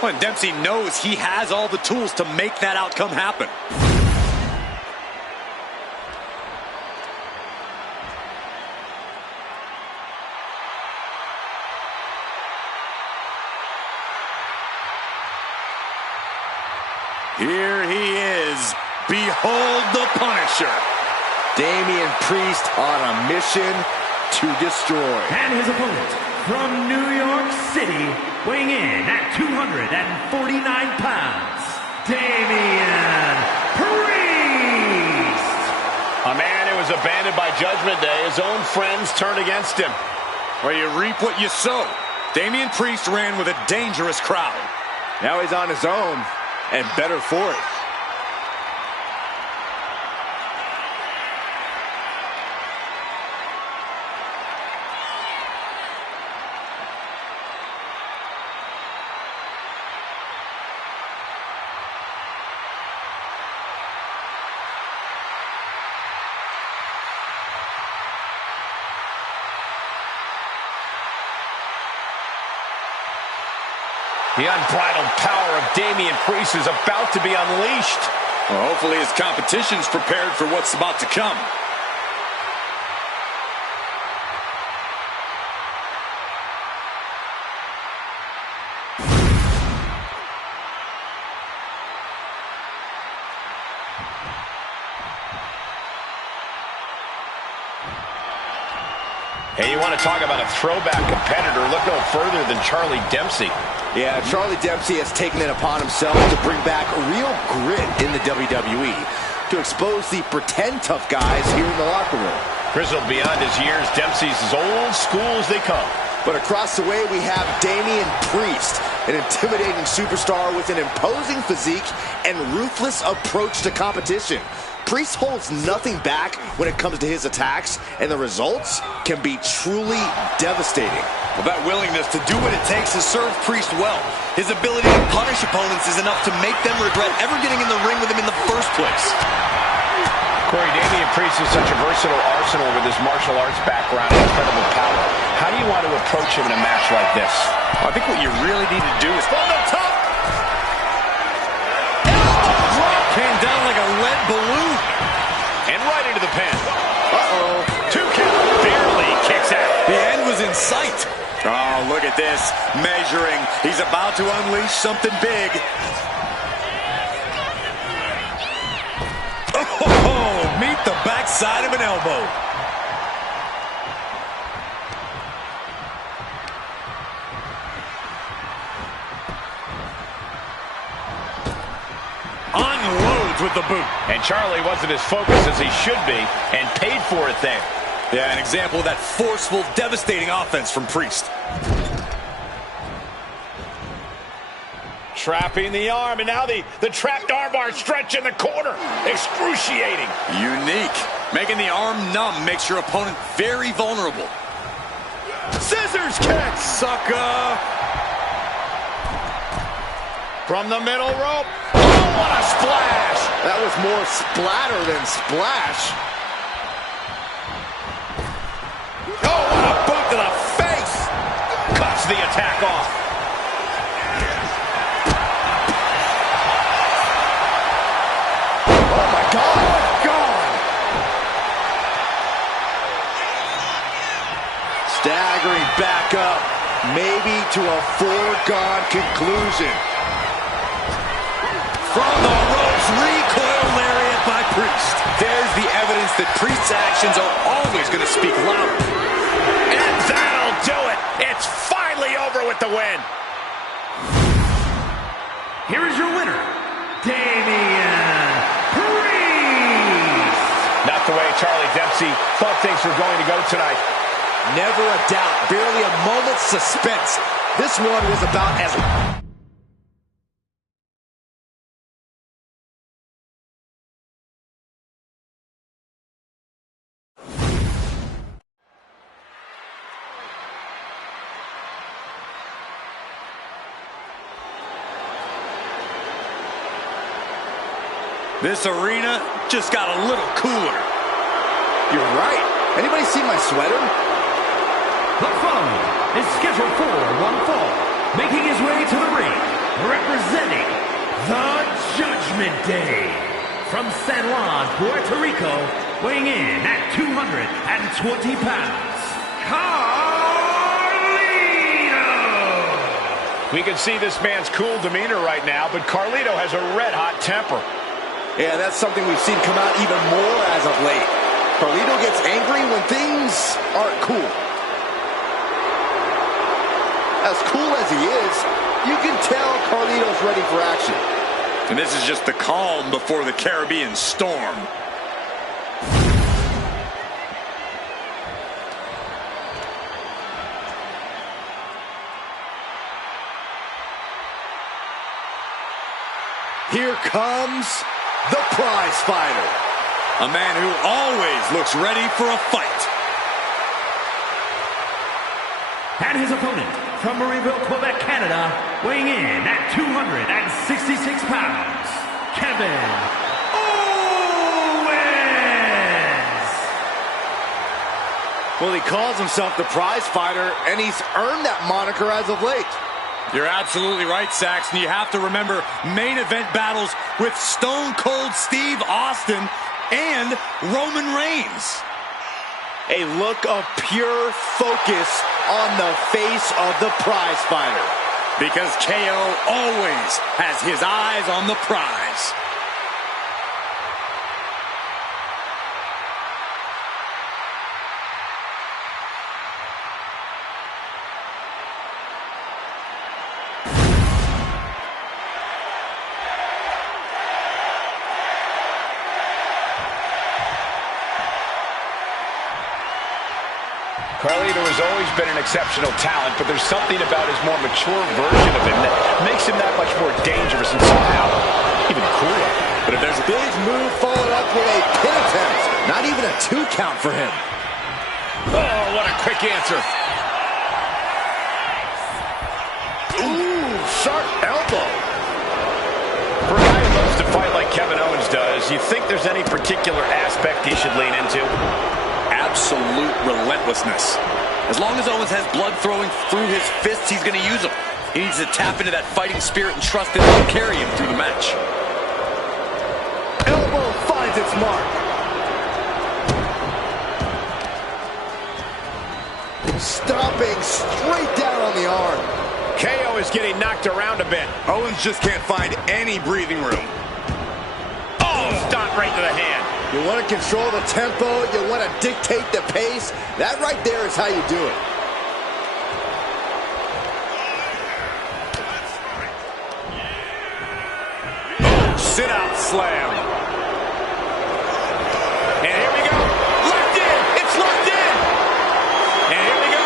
Well, and Dempsey knows he has all the tools to make that outcome happen. Here he is. Behold the Punisher. Damian Priest on a mission to destroy. And his opponent from New York City, weighing in at 249 pounds, Damian Priest! A man who was abandoned by Judgment Day. His own friends turned against him. Well, you reap what you sow. Damian Priest ran with a dangerous crowd. Now he's on his own. and better for it. The unbridled power of Damian Priest is about to be unleashed. Well, hopefully his competition's prepared for what's about to come. Hey, you want to talk about a throwback competitor? Look no further than Charlie Dempsey. Yeah, Charlie Dempsey has taken it upon himself to bring back real grit in the WWE, to expose the pretend tough guys here in the locker room. Grizzled beyond his years, Dempsey's as old school as they come. But across the way, we have Damian Priest, an intimidating superstar with an imposing physique and ruthless approach to competition. Priest holds nothing back when it comes to his attacks, and the results can be truly devastating. Well, that willingness to do what it takes to serve Priest well. His ability to punish opponents is enough to make them regret ever getting in the ring with him in the first place. Corey, Damian Priest is such a versatile arsenal with his martial arts background and incredible power. How do you want to approach him in a match like this? I think what you really need to do is from the top. Came down like a lead balloon. And right into the pin. Uh-oh. 2 count. Barely kicks out. The end was in sight. Oh, look at this. Measuring. He's about to unleash something big. Oh, meet the backside of an elbow. Unloads with the boot. And Charlie wasn't as focused as he should be and paid for it there. Yeah, an example of that forceful, devastating offense from Priest. Trapping the arm, and now the trapped armbar stretch in the corner. Excruciating. Unique. Making the arm numb makes your opponent very vulnerable. Scissors kick. Sucker. From the middle rope. Oh, what a splash. That was more splatter than splash. Oh, what a boot to the face. Cuts the attack off. Oh, my God. Staggering back up, maybe to a foregone conclusion. From the ropes, recoil lariat by Priest. There's the evidence that Priest's actions are always going to speak louder. And that'll do it. It's finally over with the win. Here is your winner, Damian Priest. Not the way Charlie Dempsey thought things were going to go tonight. Never a doubt, barely a moment's suspense. This one was about as... This arena just got a little cooler. You're right. Anybody see my sweater? The following is scheduled for one fall, making his way to the ring, representing the Judgment Day. From San Juan, Puerto Rico, weighing in at 220 pounds, Carlito! We can see this man's cool demeanor right now, but Carlito has a red-hot temper. Yeah, that's something we've seen come out even more as of late. Carlito gets angry when things aren't cool. As cool as he is, you can tell Carlito's ready for action. And this is just the calm before the Caribbean storm. comes the prize fighter. A man who always looks ready for a fight. And his opponent from Marieville, Quebec, Canada, weighing in at 266 pounds, Kevin Owens! Well, he calls himself the prize fighter, and he's earned that moniker as of late. You're absolutely right, Saxton. You have to remember main event battles with Stone Cold Steve Austin and Roman Reigns. A look of pure focus on the face of the prize fighter. Because KO always has his eyes on the prize. Carlito has always been an exceptional talent, but there's something about his more mature version of him that makes him that much more dangerous and somehow even cooler. But if there's a big move followed up with a pin attempt, not even a 2 count for him. Oh, what a quick answer. Ooh, sharp elbow. For a guy who loves to fight like Kevin Owens does, you think there's any particular aspect he should lean into? Absolute relentlessness. As long as Owens has blood flowing through his fists, he's going to use them. He needs to tap into that fighting spirit and trust that he'll carry him through the match. Elbow finds its mark. Stomping straight down on the arm. KO is getting knocked around a bit. Owens just can't find any breathing room. Oh, stomp right to the hand. You want to control the tempo, you want to dictate the pace. That right there is how you do it. Sit-out slam. And here we go. Locked in. It's locked in. And here we go.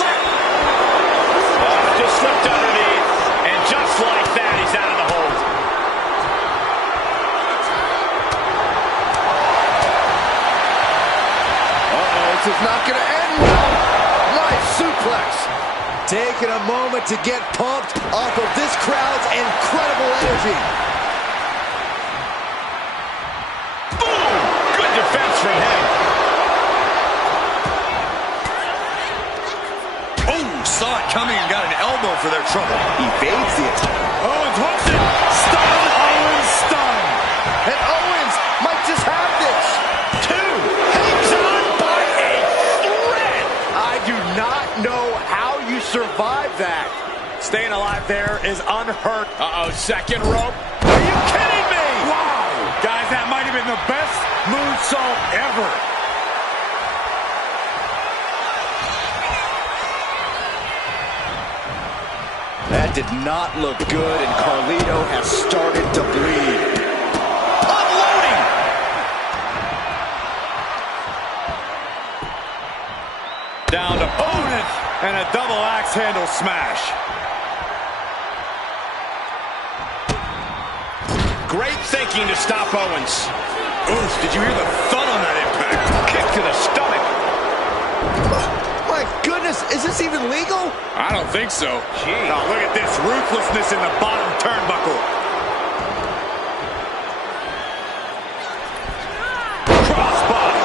Locked. Oh, just slipped underneath. And just like that, he's out of the hold. This is not going to end well. Nice suplex. Taking a moment to get pumped off of this crowd's incredible energy. Boom! Good defense from him. Oh, saw it coming and got an elbow for their trouble. Evades the attack. Owens hooks it. Stun. Owens stun. And Owens might just have this. Know how you survive that. Staying alive there is unhurt. Uh-oh, second rope. Are you kidding me? Wow! Guys, that might have been the best moonsault ever. That did not look good, and Carlito has started to bleed. Down to opponent and a double axe handle smash. Great thinking to stop Owens. Oof, did you hear the thud on that impact? Kick to the stomach. My goodness, is this even legal? I don't think so. Gee. Now look at this ruthlessness in the bottom turnbuckle. Crossbody.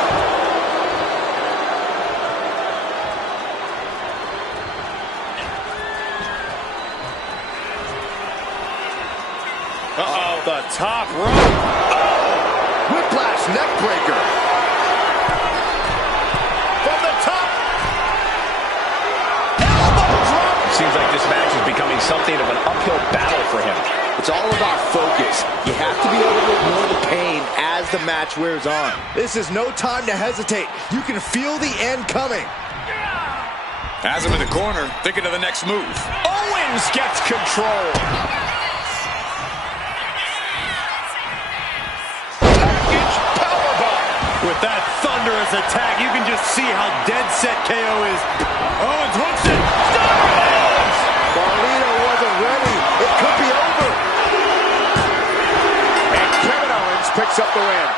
Uh-oh, the top rope. Whiplash neckbreaker. From the top. Elbow drop. Seems like this match is becoming something of an uphill battle for him. It's all about focus. You have to be able to ignore the pain as the match wears on. This is no time to hesitate. You can feel the end coming. Has him in the corner, thinking of the next move. Owens gets control. With that thunderous attack, you can just see how dead set KO is. Owens hooks it. Owens! Carlito wasn't ready. It could be over. picks up the win.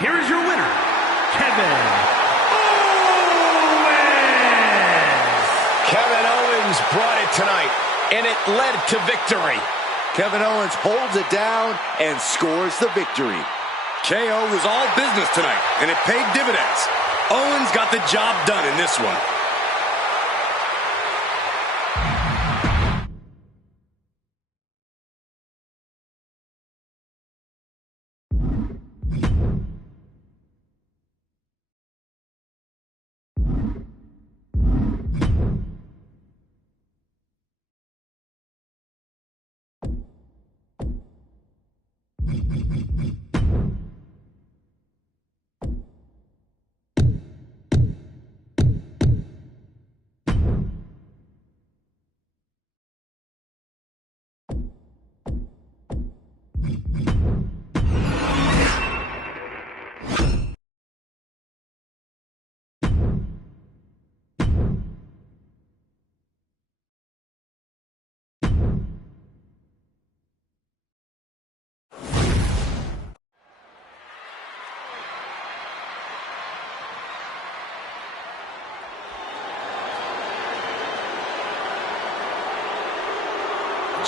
Here is your winner, Kevin Owens. Kevin Owens brought it tonight, and it led to victory. Kevin Owens holds it down and scores the victory. KO was all business tonight, and it paid dividends. Owens got the job done in this one.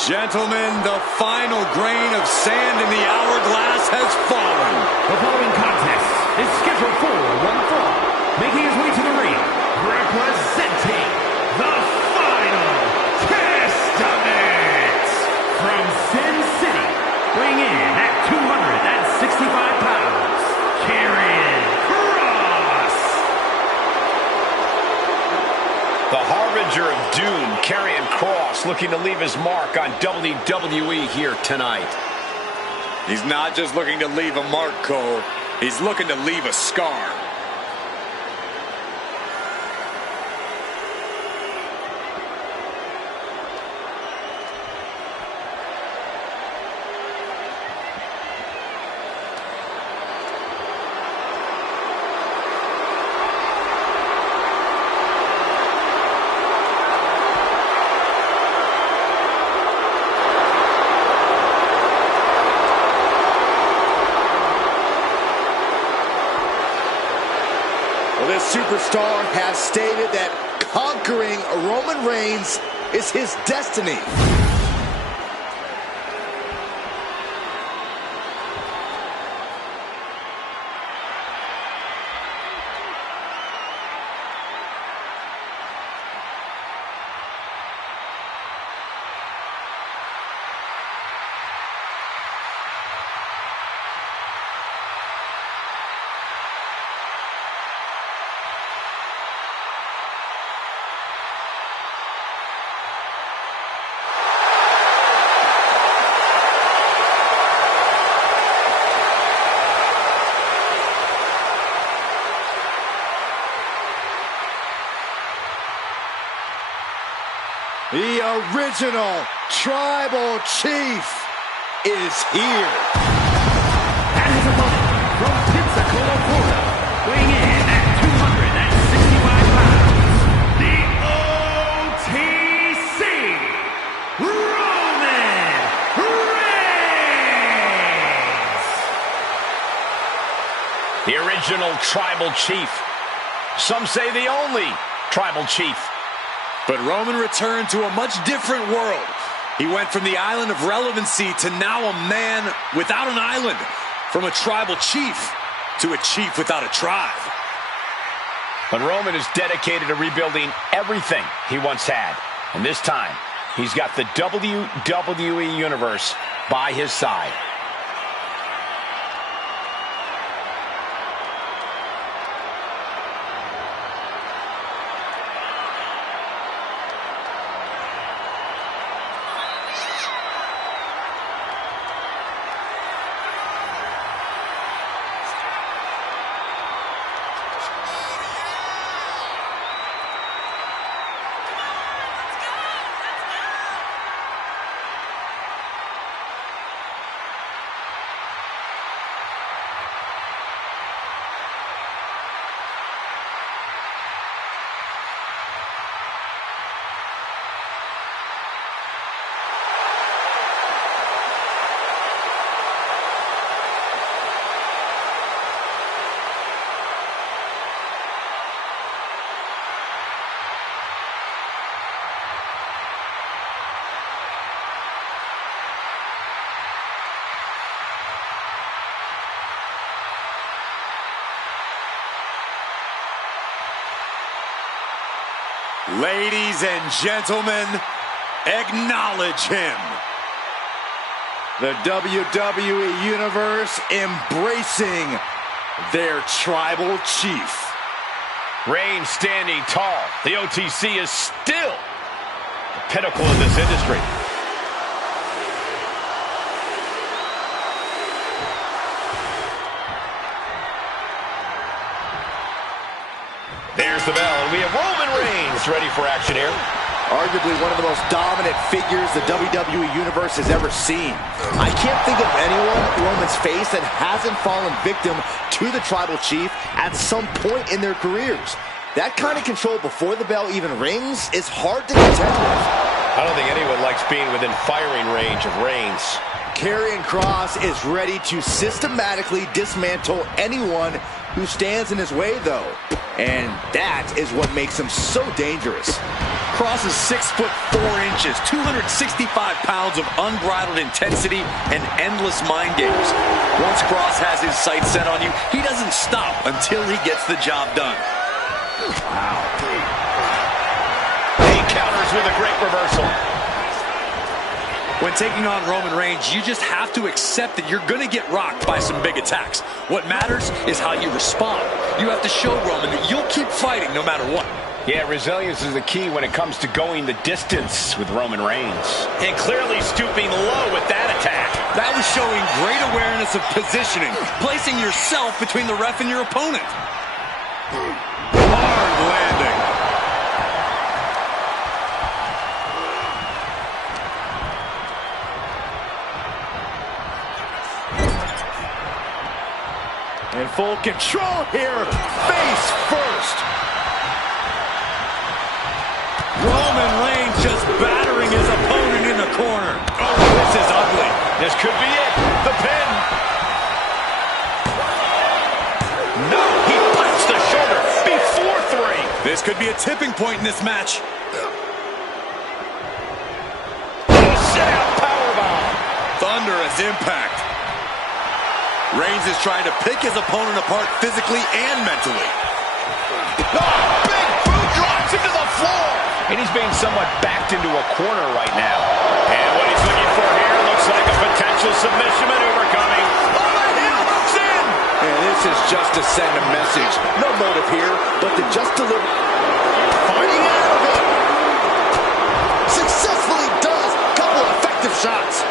Gentlemen, the final grain of sand in the hourglass has fallen. The following contest is scheduled for one fall. Making his way to the ring, representing the Final Testament from Sin City, weighing in at 265 pounds, Karrion Kross. The harbinger of doom, Karrion Kross, looking to leave his mark on WWE here tonight. He's not just looking to leave a mark, Cole. He's looking to leave a scar. This superstar has stated that conquering Roman Reigns is his destiny. The original Tribal Chief is here. And his opponent from Pensacola, Florida, weighing in at 265 pounds, the OTC, Roman Reigns. The original Tribal Chief. Some say the only Tribal Chief. But Roman returned to a much different world. He went from the island of relevancy to now a man without an island. From a tribal chief to a chief without a tribe. But Roman is dedicated to rebuilding everything he once had. And this time, he's got the WWE Universe by his side. Ladies and gentlemen, acknowledge him. The WWE Universe embracing their tribal chief. Reigns standing tall. The OTC is still the pinnacle of this industry. There's the bell, and we have Roman Reigns ready for action here. Arguably one of the most dominant figures the WWE Universe has ever seen. I can't think of anyone Roman's faced that hasn't fallen victim to the Tribal Chief at some point in their careers. That kind of control before the bell even rings is hard to contend with. I don't think anyone likes being within firing range of Reigns. Karrion Kross is ready to systematically dismantle anyone who stands in his way, though. And that is what makes him so dangerous. Kross is 6'4", 265 pounds of unbridled intensity and endless mind games. Once Kross has his sights set on you, he doesn't stop until he gets the job done. Wow. He counters with a great reversal. When taking on Roman Reigns, you just have to accept that you're going to get rocked by some big attacks. What matters is how you respond. You have to show Roman that you'll keep fighting no matter what. Yeah, resilience is the key when it comes to going the distance with Roman Reigns. And clearly stooping low with that attack. That was showing great awareness of positioning, placing yourself between the ref and your opponent. Hard landing. In full control here, face first. Roman Reigns just battering his opponent in the corner. Oh, this is ugly. This could be it. The pin. No, he punched the shoulder before 3. This could be a tipping point in this match. Sit-out powerbomb. Thunderous impact. Reigns is trying to pick his opponent apart physically and mentally. Oh, big boot drops him to the floor. And he's being somewhat backed into a corner right now. And what he's looking for here looks like a potential submission maneuver coming. Oh, the heel hooks in. And this is just to send a message. No motive here, but to just deliver. Fighting out of it. Successfully does. Couple of effective shots.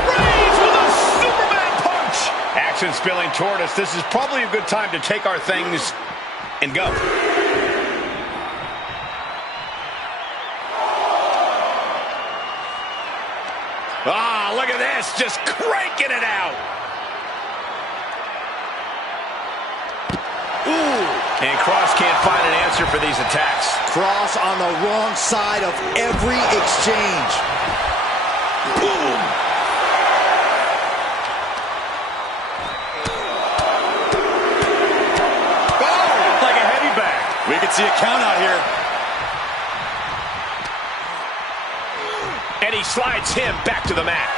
Reigns with a Superman punch. Action spilling toward us. This is probably a good time to take our things and go. Ah, look at this, just cranking it out. Ooh. And Kross can't find an answer for these attacks. Kross on the wrong side of every exchange. Boom. Oh, like a heavy bag. We could see a count out here. And he slides him back to the mat.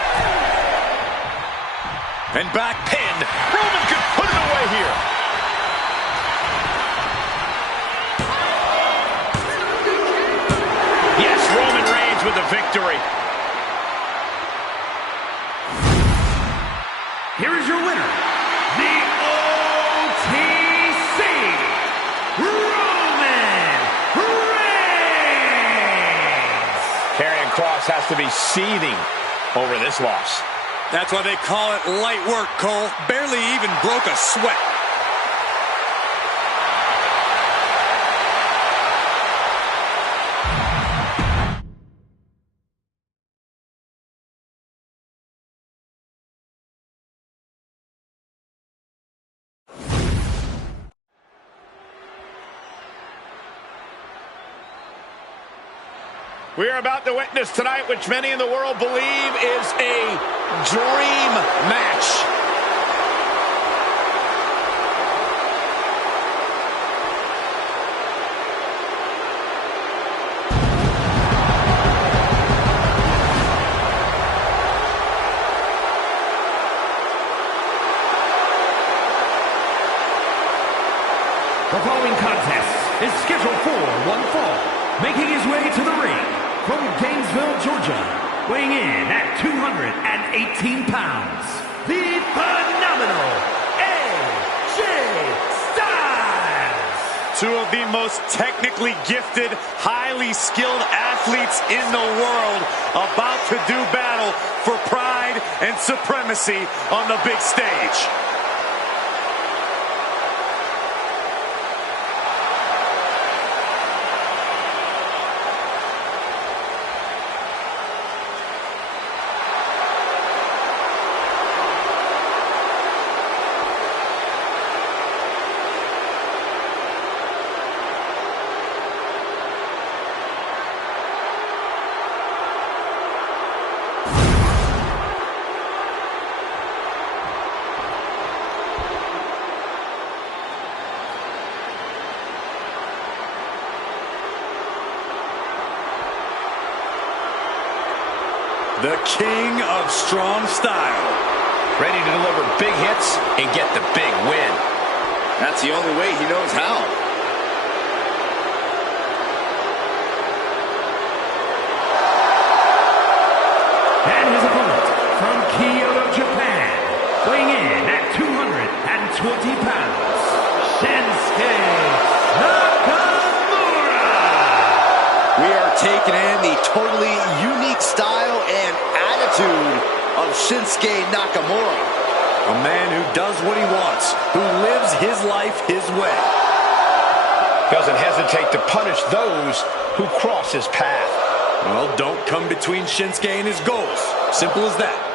And back Pinned. Roman could put it away here. Yes, Roman Reigns with the victory. Here is your winner, the OTC, Roman Reigns. Karrion Kross has to be seething over this loss. That's why they call it light work, Cole. Barely even broke a sweat. We are about to witness tonight, which many in the world believe is a dream match. The following contest is scheduled for one fall. Making his way to the ring from Gainesville, Georgia, weighing in at 218 pounds, the phenomenal AJ Styles. Two of the most technically gifted, highly skilled athletes in the world about to do battle for pride and supremacy on the big stage. The king of strong style. Ready to deliver big hits and get the big win. That's the only way he knows how. And his opponent from Kyoto, Japan, weighing in at 220 pounds, Shinsuke Nakamura. We are taking in the totally unique style and attitude of Shinsuke Nakamura. A man who does what he wants, who lives his life his way. Doesn't hesitate to punish those who cross his path. Well, don't come between Shinsuke and his goals. Simple as that.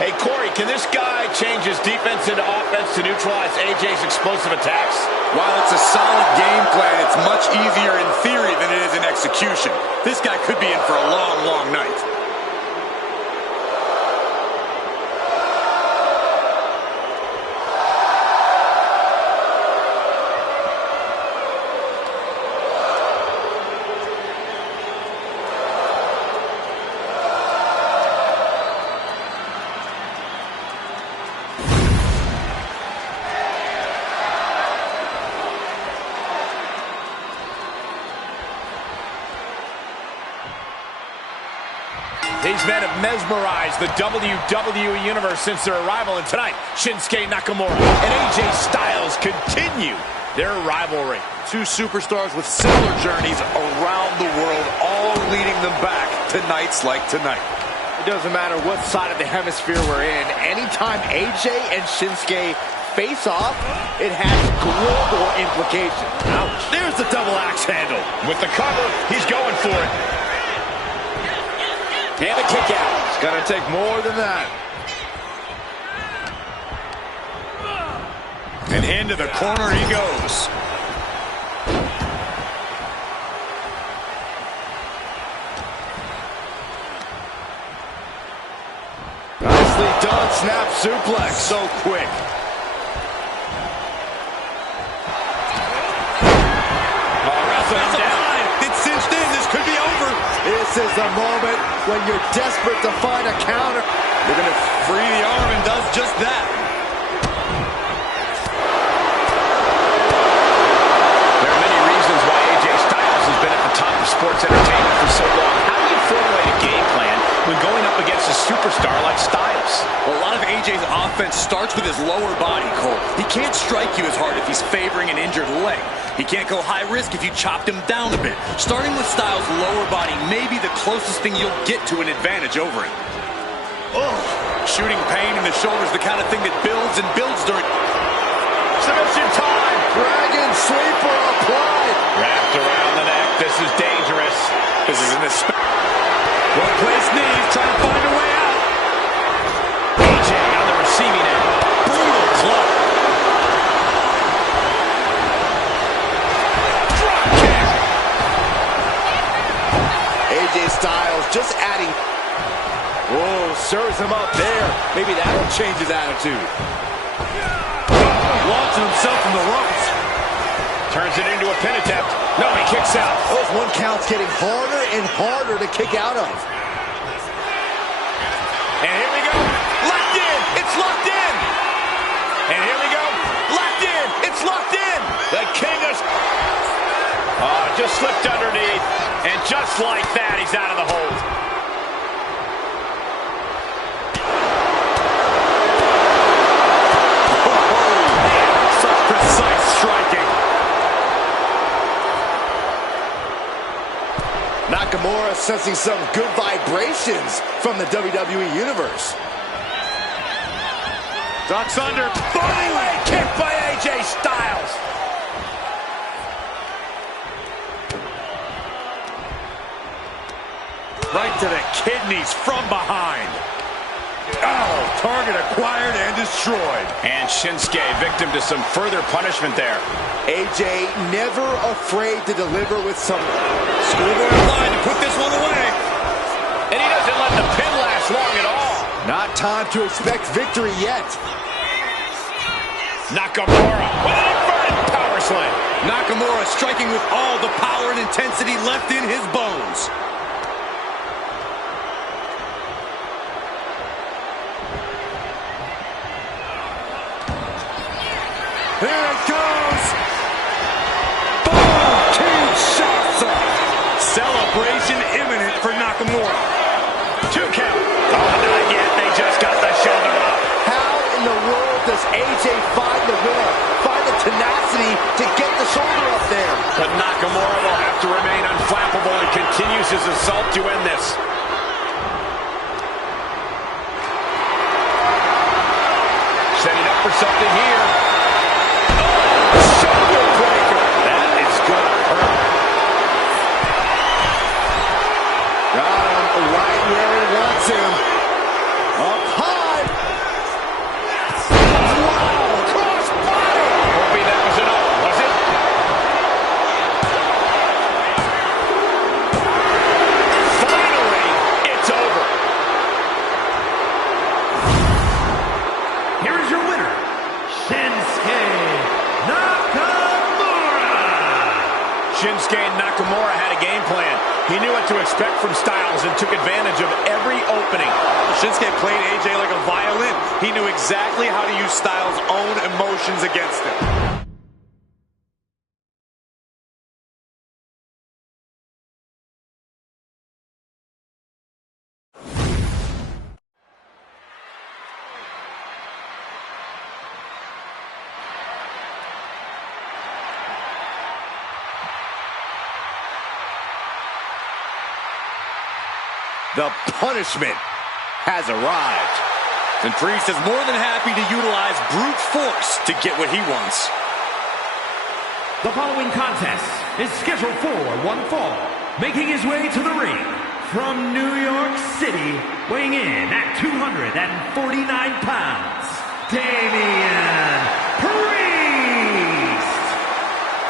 Hey, Corey, can this guy change his defense into offense to neutralize AJ's explosive attacks? While it's a solid game plan, it's much easier in theory than it is in execution. This guy could be in for a long, long night. These men have mesmerized the WWE Universe since their arrival, and tonight, Shinsuke Nakamura and AJ Styles continue their rivalry. Two superstars with similar journeys around the world, all leading them back to nights like tonight. It doesn't matter what side of the hemisphere we're in. Anytime AJ and Shinsuke face off, it has global implications. Ouch. There's the double axe handle. With the cover, he's going for it. And a kick out. It's going to take more than that. And into the corner he goes. Nicely done. Snap suplex. So quick. That's a line. It's cinched in. This could be over. This is the moment when you're desperate to find a counter. They're going to free the arm and does just that. There are many reasons why AJ Styles has been at the top of sports entertainment for so long. How do you formulate a game plan when going up against a superstar like Styles? Well, a lot of AJ's offense starts with his lower body, Cole. He can't strike you as hard if he's favoring an injured leg. He can't go high risk if you chopped him down a bit. Starting with Styles' lower body may be the closest thing you'll get to an advantage over him. Oh, shooting pain in the shoulder is the kind of thing that builds and builds during... Submission time! Dragon sweeper applied. Wrapped around the neck. This is dangerous. This is an well-placed knees, trying to find a way out. AJ on the receiving end. Brutal club. AJ Styles just adding. Whoa, serves him up there. Maybe that'll change his attitude. launching himself from the ropes. Turns it into a pin attempt. No, he kicks out. Those one counts getting harder and harder to kick out of. And here we go. Locked in. It's locked in. And here we go. Locked in. It's locked in. The king is... Oh, just slipped underneath. And just like that, he's out of the hold. Such precise striking. Nakamura sensing some good vibrations from the WWE Universe. Ducks under. Bodyweight kick by AJ Styles. Right to the kidneys from behind. Oh, target acquired and destroyed. And Shinsuke victim to some further punishment there. AJ never afraid to deliver with some Schoolboy line to put this one away. And he doesn't let the pin last long at all. Not time to expect victory yet. Nakamura with an inverted power slam. Nakamura striking with all the power and intensity left in his bones. Here it goes. Boom! Kinshasa. Celebration imminent for Nakamura. 2 count. Oh, not yet. They just got the shoulder up. How in the world does AJ find the winner? Find the tenacity to get the shoulder up there. But Nakamura will have to remain unflappable and continues his assault to end this. Setting up for something here. Shoulder breaker. That is gonna hurt. Got him right where he wants him. Up high. Wow, cross body. Hoping that was enough, was it? Finally, it's over. Here is your winner, Shinsuke Nakamura. Shinsuke Nakamura had a game plan. He knew what to expect from Styles and took advantage of every opening. Shinsuke played AJ like a violin. He knew exactly how to use Styles' own emotions against him. The punishment has arrived. And Priest is more than happy to utilize brute force to get what he wants. The following contest is scheduled for one fall. Making his way to the ring from New York City, weighing in at 249 pounds, Damian Priest.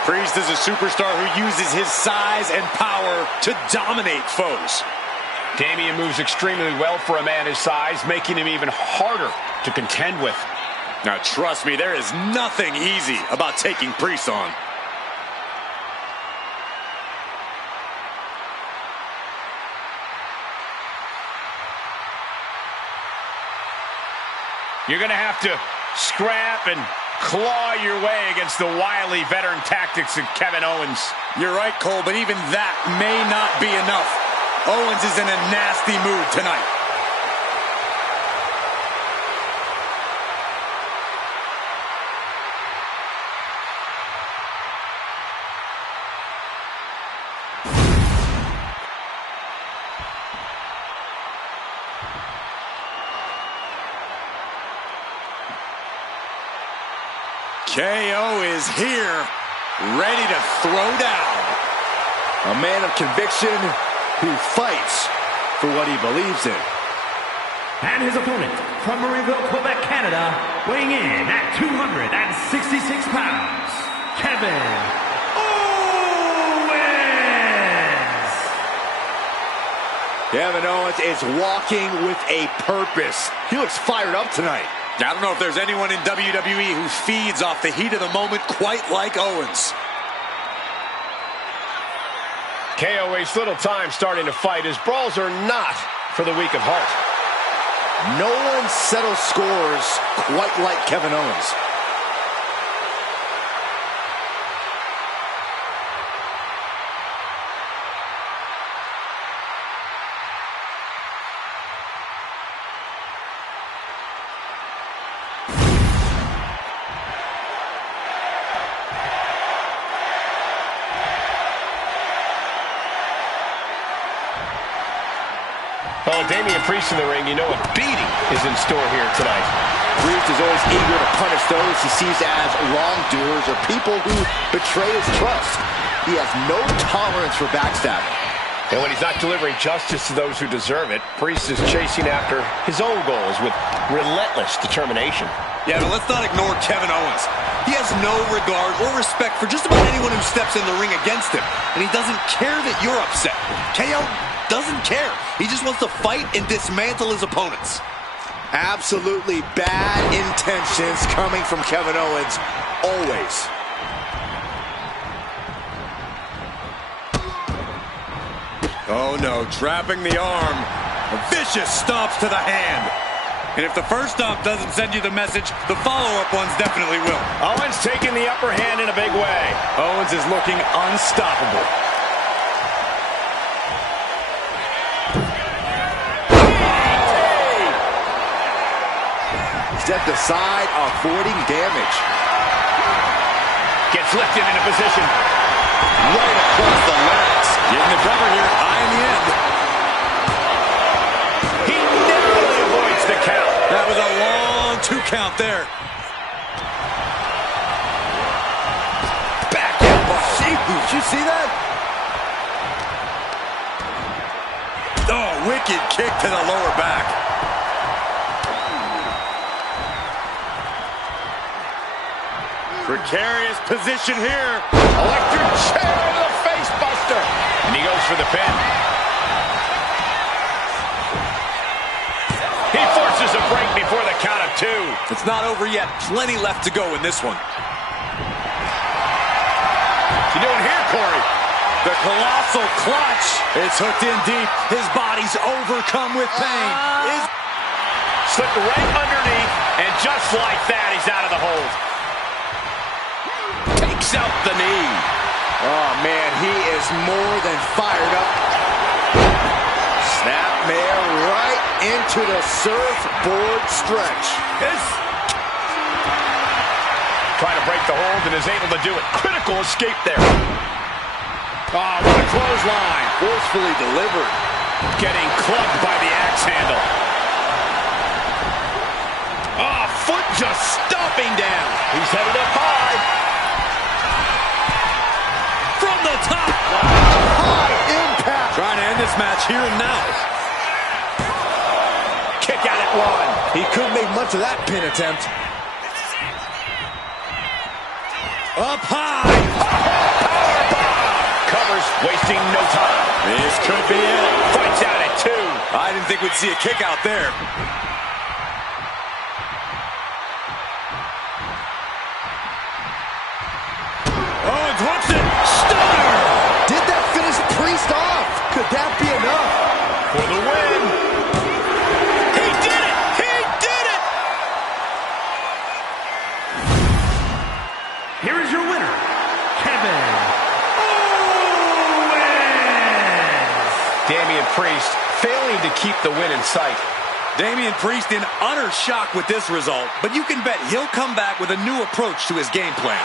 Priest is a superstar who uses his size and power to dominate foes. Damian moves extremely well for a man his size, making him even harder to contend with. Now trust me, there is nothing easy about taking Priest on. You're going to have to scrap and claw your way against the wily veteran tactics of Kevin Owens. You're right, Cole, but even that may not be enough. Owens is in a nasty mood tonight. KO is here, ready to throw down. A man of conviction who fights for what he believes in. And his opponent from Marieville, Quebec, Canada, weighing in at 266 pounds, Kevin Owens. Kevin Owens is walking with a purpose. He looks fired up tonight. I don't know if there's anyone in WWE who feeds off the heat of the moment quite like Owens. KO wastes little time starting to fight. His brawls are not for the weak of heart. No one settles scores quite like Kevin Owens. Well, Damian Priest in the ring, you know a beating is in store here tonight. Priest is always eager to punish those he sees as wrongdoers or people who betray his trust. He has no tolerance for backstabbing. And when he's not delivering justice to those who deserve it, Priest is chasing after his own goals with relentless determination. Yeah, but let's not ignore Kevin Owens. He has no regard or respect for just about anyone who steps in the ring against him. And he doesn't care that you're upset. KO doesn't care. He just wants to fight and dismantle his opponents. Absolutely bad intentions coming from Kevin Owens, always. Oh no, trapping the arm. Vicious stomps to the hand. And if the first stomp doesn't send you the message, the follow-up ones definitely will. Owens taking the upper hand in a big way. Owens is looking unstoppable. Stepped aside, avoiding damage. Gets lifted into position. Right across the larynx. Getting the cover here, high in the end. He narrowly avoids the count. That was a long 2 count there. Back elbow. Did you see that? Oh, wicked kick to the lower back. Precarious position here. Electric chair into the face buster. And he goes for the pin. He forces a break before the count of 2. It's not over yet. Plenty left to go in this one. What's he doing here, Corey? The colossal clutch. It's hooked in deep. His body's overcome with pain. Slipped right underneath, and just like that, he's out of the hold. Takes out the knee. Oh, man, he is more than fired up. Snapmare right into the surfboard stretch. Trying to break the hold and is able to do it. Critical escape there. Oh, what a clothesline. Forcefully delivered. Getting clubbed by the axe handle. Oh, foot just stomping down. He's headed up high. From the top. High impact. Trying to end this match here and now. Kick out at 1. He couldn't make much of that pin attempt. Up high. Covers, wasting no time. This could be it. Fights out at 2. I didn't think we'd see a kick out there. Owens hooks it. Stunner. Did that finish Priest off? Could that be enough? For the win. He did it. He did it. Here is your winner, Kevin Owens. Damian Priest failing to keep the win in sight. Damian Priest in utter shock with this result, but you can bet he'll come back with a new approach to his game plan.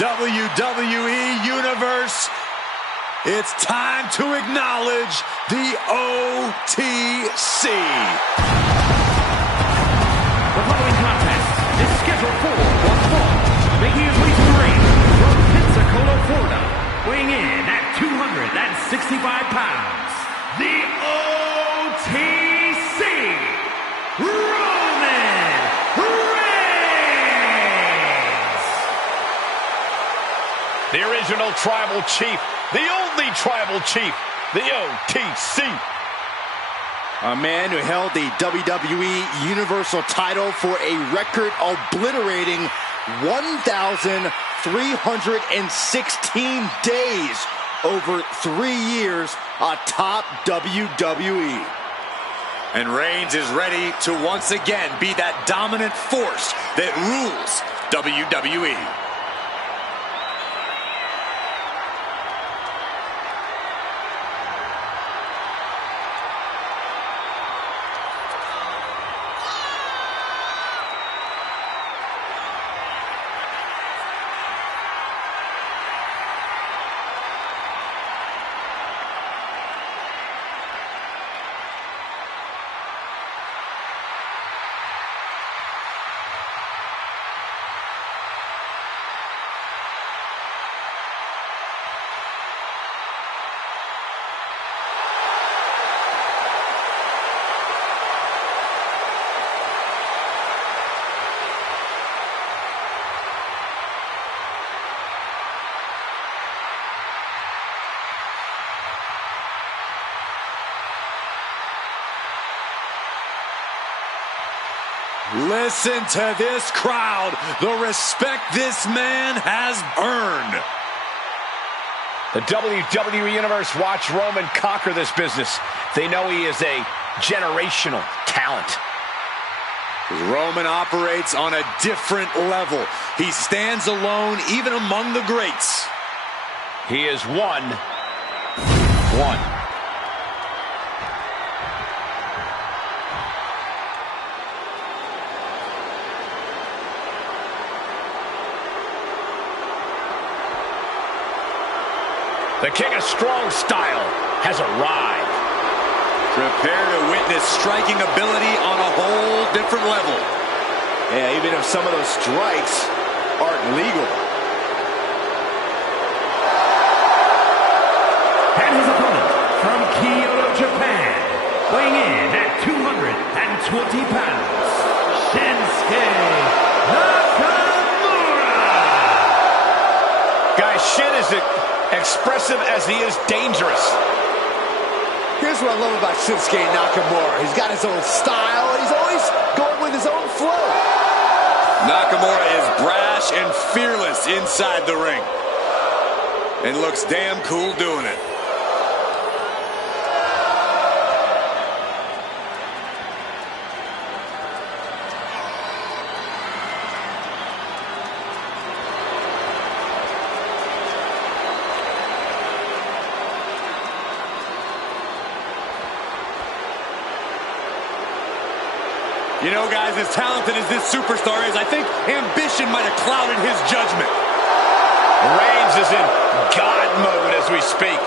WWE Universe, it's time to acknowledge the OTC. The following contest is scheduled for one fall, making his way to the ring from Pensacola, Florida, weighing in at 265 pounds, the OTC, Roman Reigns! The original tribal chief, the only tribal chief, the OTC. A man who held the WWE Universal title for a record obliterating 1,316 days over 3 years atop WWE. And Reigns is ready to once again be that dominant force that rules WWE. Listen to this crowd, the respect this man has earned. The WWE Universe watched Roman conquer this business. They know he is a generational talent. Roman operates on a different level. He stands alone even among the greats. He is one. The King of Strong Style has arrived. Prepare to witness striking ability on a whole different level. Yeah, even if some of those strikes aren't legal. And his opponent from Kyoto, Japan, weighing in at 220 pounds, Shinsuke Nakamura. Guys, Shin is expressive as he is dangerous. Here's what I love about Shinsuke Nakamura. He's got his own style. He's always going with his own flow. Nakamura is brash and fearless inside the ring. And looks damn cool doing it. You know, guys, as talented as this superstar is, I think ambition might have clouded his judgment. Reigns is in God mode as we speak.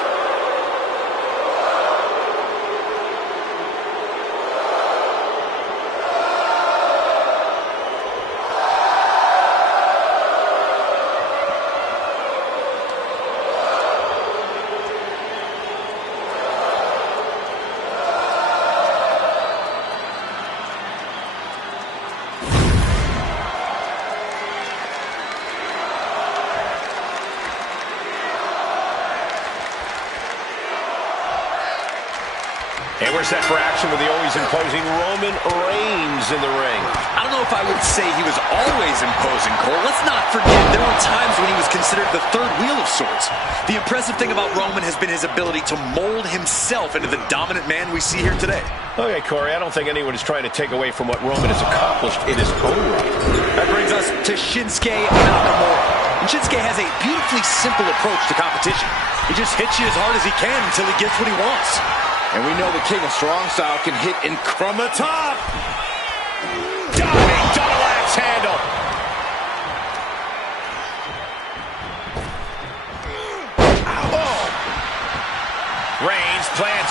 And we're set for action with the always imposing Roman Reigns in the ring. I don't know if I would say he was always imposing, Cole. Let's not forget, there were times when he was considered the third wheel of sorts. The impressive thing about Roman has been his ability to mold himself into the dominant man we see here today. Okay, Corey, I don't think anyone is trying to take away from what Roman has accomplished in his own right. That brings us to Shinsuke Nakamura. And Shinsuke has a beautifully simple approach to competition. He just hits you as hard as he can until he gets what he wants. And we know the King of Strong Style can hit in from the top. Diving double axe handle.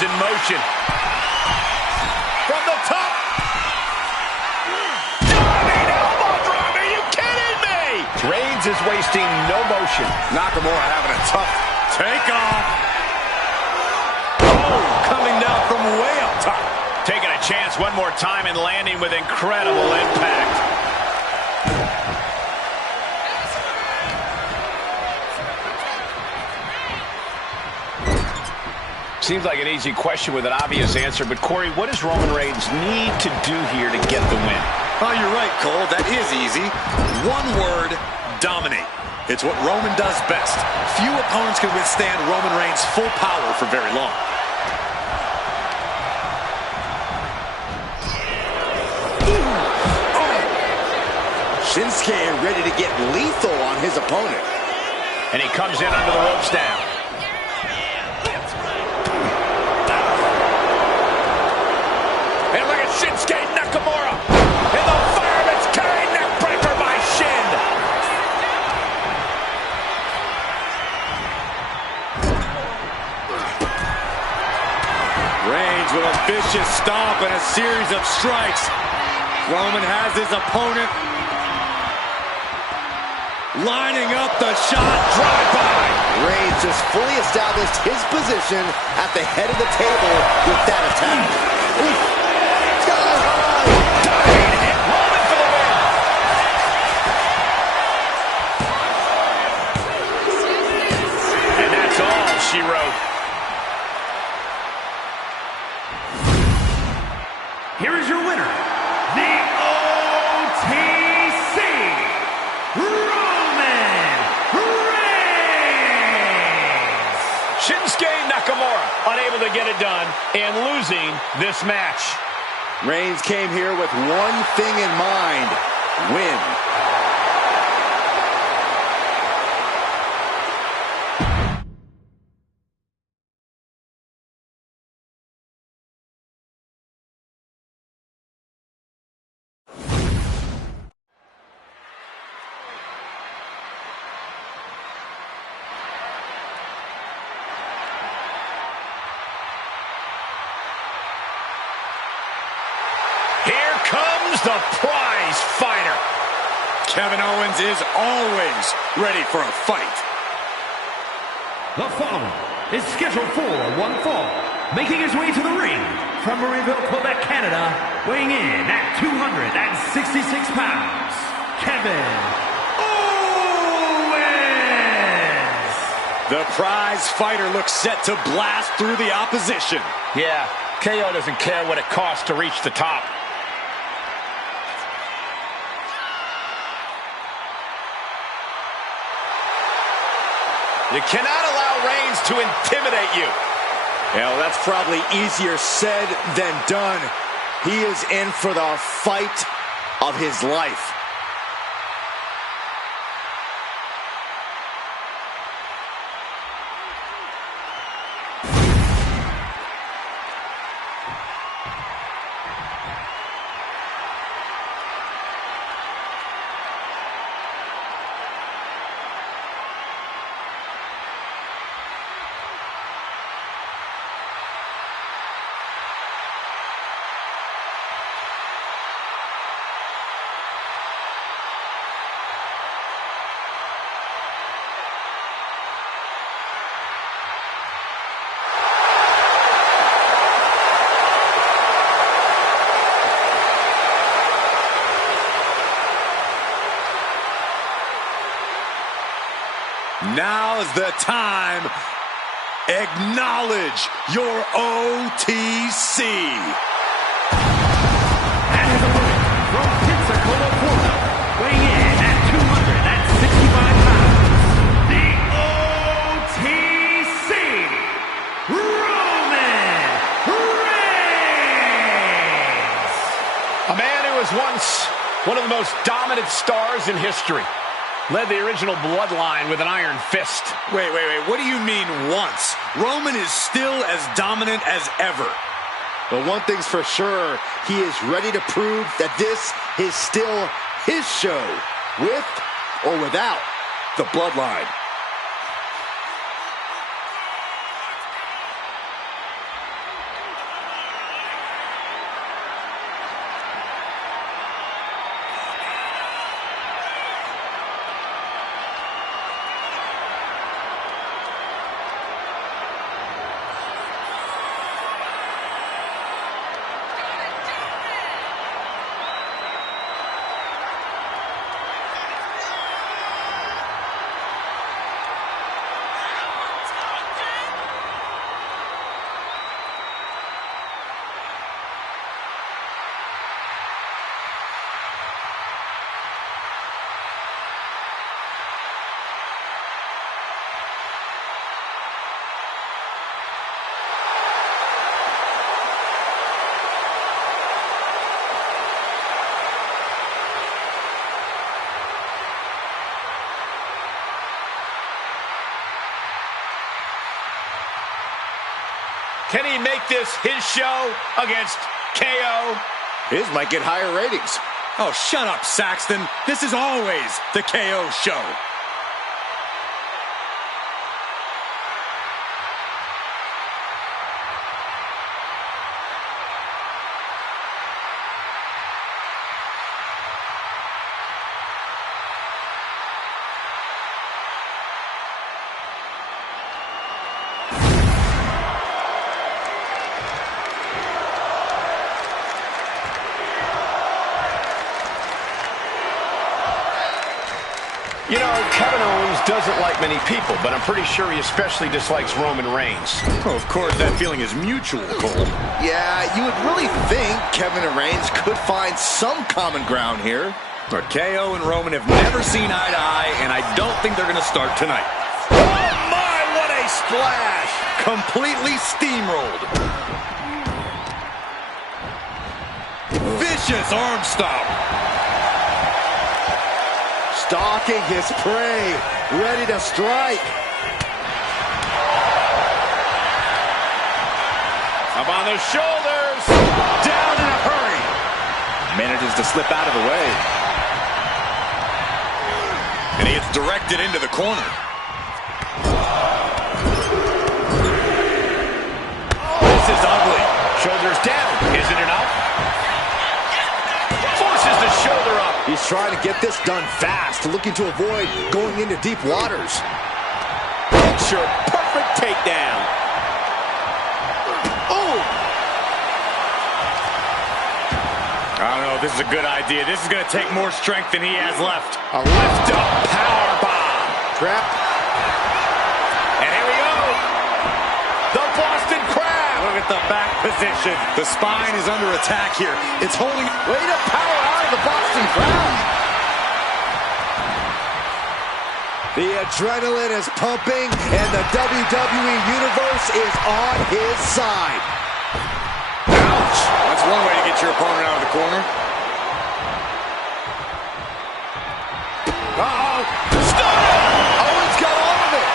in motion. From the top. Diving elbow drop. Are you kidding me? Reigns is wasting no motion. Nakamura having a tough Takeoff. Oh, coming down from way up top. Taking a chance one more time and landing with incredible impact. Seems like an easy question with an obvious answer, but Corey, what does Roman Reigns need to do here to get the win? Oh, you're right, Cole. That is easy. One word, dominate. It's what Roman does best. Few opponents can withstand Roman Reigns' full power for very long. Shinsuke ready to get lethal on his opponent. And he comes in under the ropes now. And look at Shinsuke Nakamura. In the fireman's carry, neckbreaker by Shin. Reigns with a vicious stomp and a series of strikes. Roman has his opponent lining up the shot. Drive-by. Reigns just fully established his position at the head of the table with that attack. Oof. Sky high. Diving hit. Roman for the win. And that's all she wrote. Here is your winner, the OTC, Roman Reigns. Shinsuke Nakamura unable to get it done and losing this match. Reigns came here with one thing in mind: win. Here comes the prize fighter. Kevin Owens is always ready for a fight. The following is scheduled for one fall. Making his way to the ring from Marieville, Quebec, Canada, weighing in at 266 pounds, Kevin Owens. The prize fighter looks set to blast through the opposition. Yeah, KO doesn't care what it costs to reach the top. You cannot allow Reigns to intimidate you. Yeah, well, that's probably easier said than done. He is in for the fight of his life. Now's the time. Acknowledge your OTC. And his opponent from Pensacola, Florida, weighing in at 265 pounds, the OTC, Roman Reigns. A man who was once one of the most dominant stars in history. Led the original bloodline with an iron fist. Wait. What do you mean once? Roman is still as dominant as ever. But one thing's for sure, he is ready to prove that this is still his show, with or without the bloodline. Can he make this his show against KO? His might get higher ratings. Oh, shut up, Saxton. This is always the KO show. You know, Kevin Owens doesn't like many people, but I'm pretty sure he especially dislikes Roman Reigns. Oh, of course, that feeling is mutual, Cole. Yeah, you would really think Kevin and Reigns could find some common ground here. But KO and Roman have never seen eye to eye, and I don't think they're going to start tonight. Oh, my, what a splash! Completely steamrolled. Vicious arm stomp. Stalking his prey, ready to strike. Up on the shoulders. Down in a hurry. Manages to slip out of the way. And he gets directed into the corner. This is ugly. Shoulders down. Isn't enough? Forces the shoulder up. He's trying to get this done fast, looking to avoid going into deep waters. Picture perfect takedown. Oh! I don't know if this is a good idea. This is going to take more strength than he has left. A lift up power bomb. Trap. And here we go. The Boston Crab. Look at the back position. The spine is under attack here. It's holding. Way to power out of the Boston Crab. The adrenaline is pumping, and the WWE Universe is on his side. Ouch! That's one way to get your opponent out of the corner. Uh-oh. Stunner. Owens got all of it.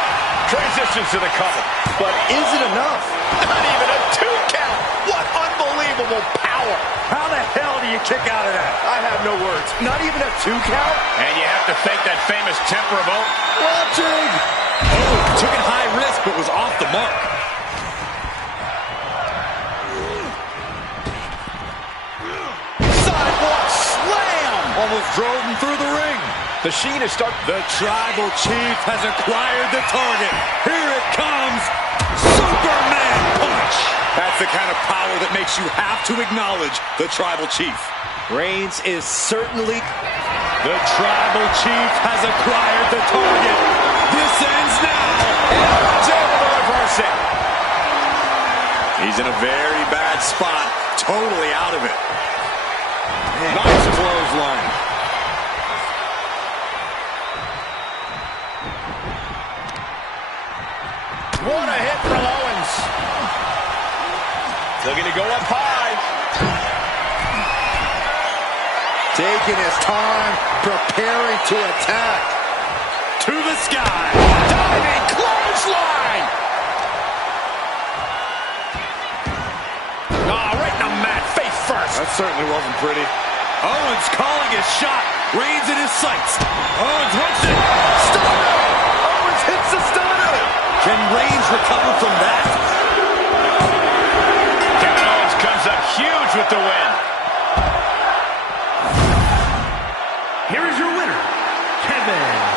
Transitions to the cover. But is it enough? Not even a 2 count. What unbelievable power. How the hell do you kick out of that? I have no words. Not even a 2 count? And you have to thank that famous temper vote. Watching! Oh, took it high risk, but was off the mark. Sidewalk slam. Almost drove him through the ring. The Sheen is starting. The Tribal Chief has acquired the target. Here it comes. Superman punch. That's the kind of power that makes you have to acknowledge the Tribal Chief. Reigns is certainly... The Tribal Chief has acquired the target. This ends now. And Owens able to reverse it. He's in a very bad spot. Totally out of it. Nice clothesline. What a hit from Owens. Looking to go up high. Taking his time, preparing to attack. To the sky. Diving clothesline. Oh, right in the mat, face first. That certainly wasn't pretty. Owens calling his shot. Reigns in his sights. Owens hits it. Stunner! Owens hits the stunner! Can Reigns recover from that? Kevin Owens comes up huge with the win. Here is your winner, Kevin Owens.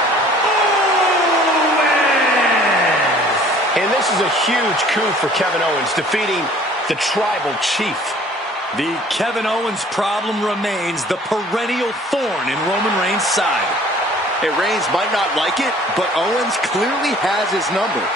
And this is a huge coup for Kevin Owens, defeating the Tribal Chief. The Kevin Owens problem remains the perennial thorn in Roman Reigns' side. Hey, Reigns might not like it, but Owens clearly has his number.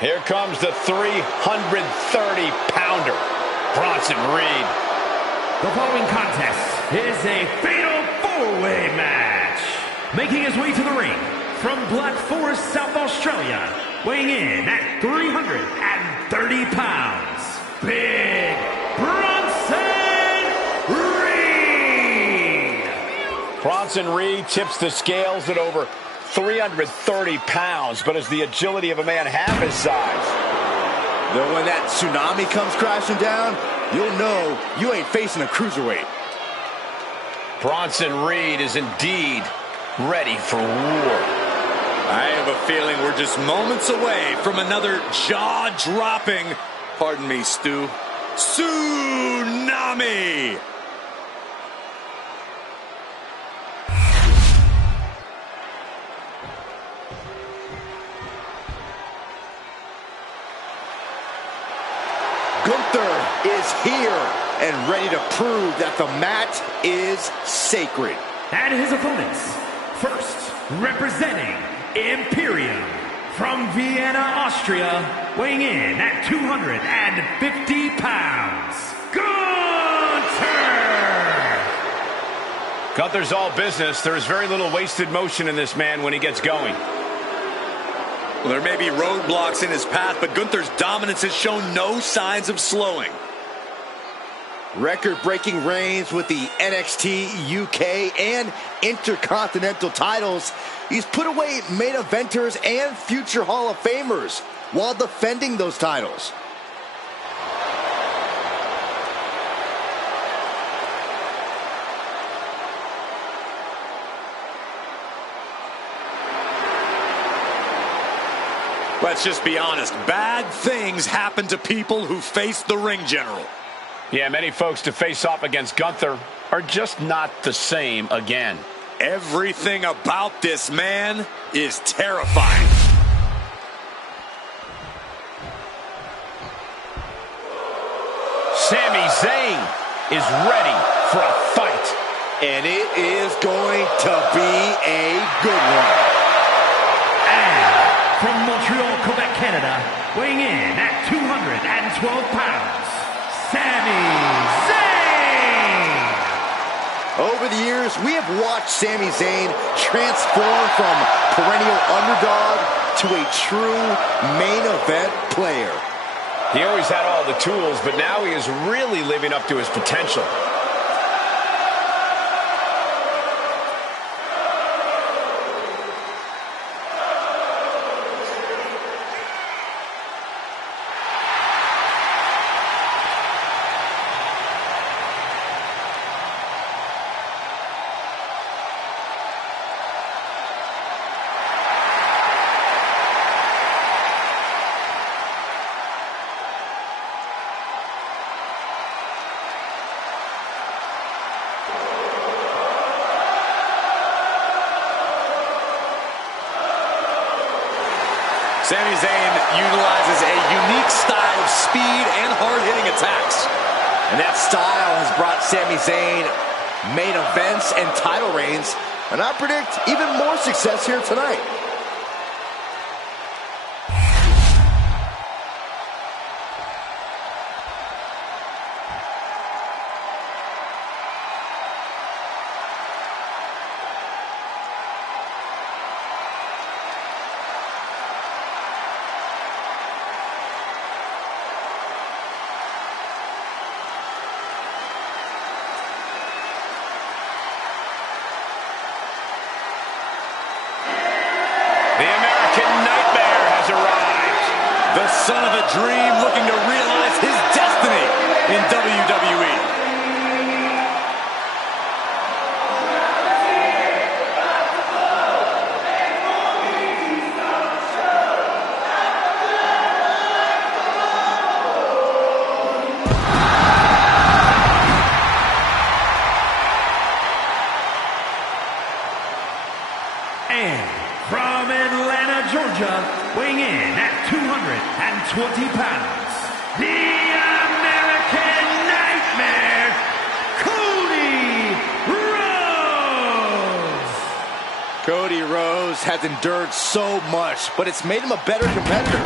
Here comes the 330-pounder, Bronson Reed. The following contest is a fatal four-way match. Making his way to the ring from Black Forest, South Australia, weighing in at 330 pounds, Big Bronson Reed. Bronson Reed tips the scales at over 330 pounds, but has the agility of a man half his size. Though when that tsunami comes crashing down, you'll know you ain't facing a cruiserweight. Bronson Reed is indeed ready for war. I have a feeling we're just moments away from another jaw-dropping, pardon me, Stu, tsunami! Gunther is here and ready to prove that the mat is sacred. And his opponents, first representing Imperium from Vienna, Austria, weighing in at 250 pounds, Gunther! Gunther's all business. There is very little wasted motion in this man when he gets going. Well, there may be roadblocks in his path, but Gunther's dominance has shown no signs of slowing. Record-breaking reigns with the NXT, UK, and Intercontinental titles. He's put away main eventers and future Hall of Famers while defending those titles. Let's just be honest. Bad things happen to people who face the ring general. Yeah, many folks to face off against Gunther are just not the same again. Everything about this man is terrifying. Sami Zayn is ready for a fight. And it is going to be a good one. And from Montreal, Quebec, Canada, weighing in at 212 pounds, Sami Zayn! Over the years, we have watched Sami Zayn transform from perennial underdog to a true main event player. He always had all the tools, but now he is really living up to his potential. Sami Zayn utilizes a unique style of speed and hard-hitting attacks. And that style has brought Sami Zayn main events and title reigns. And I predict even more success here tonight. The American Nightmare has arrived. The son of a dream looking to realize his destiny in WWE. And from Atlanta, Georgia, weighing in at 220 pounds, the American Nightmare, Cody Rhodes! Cody Rhodes has endured so much, but it's made him a better competitor.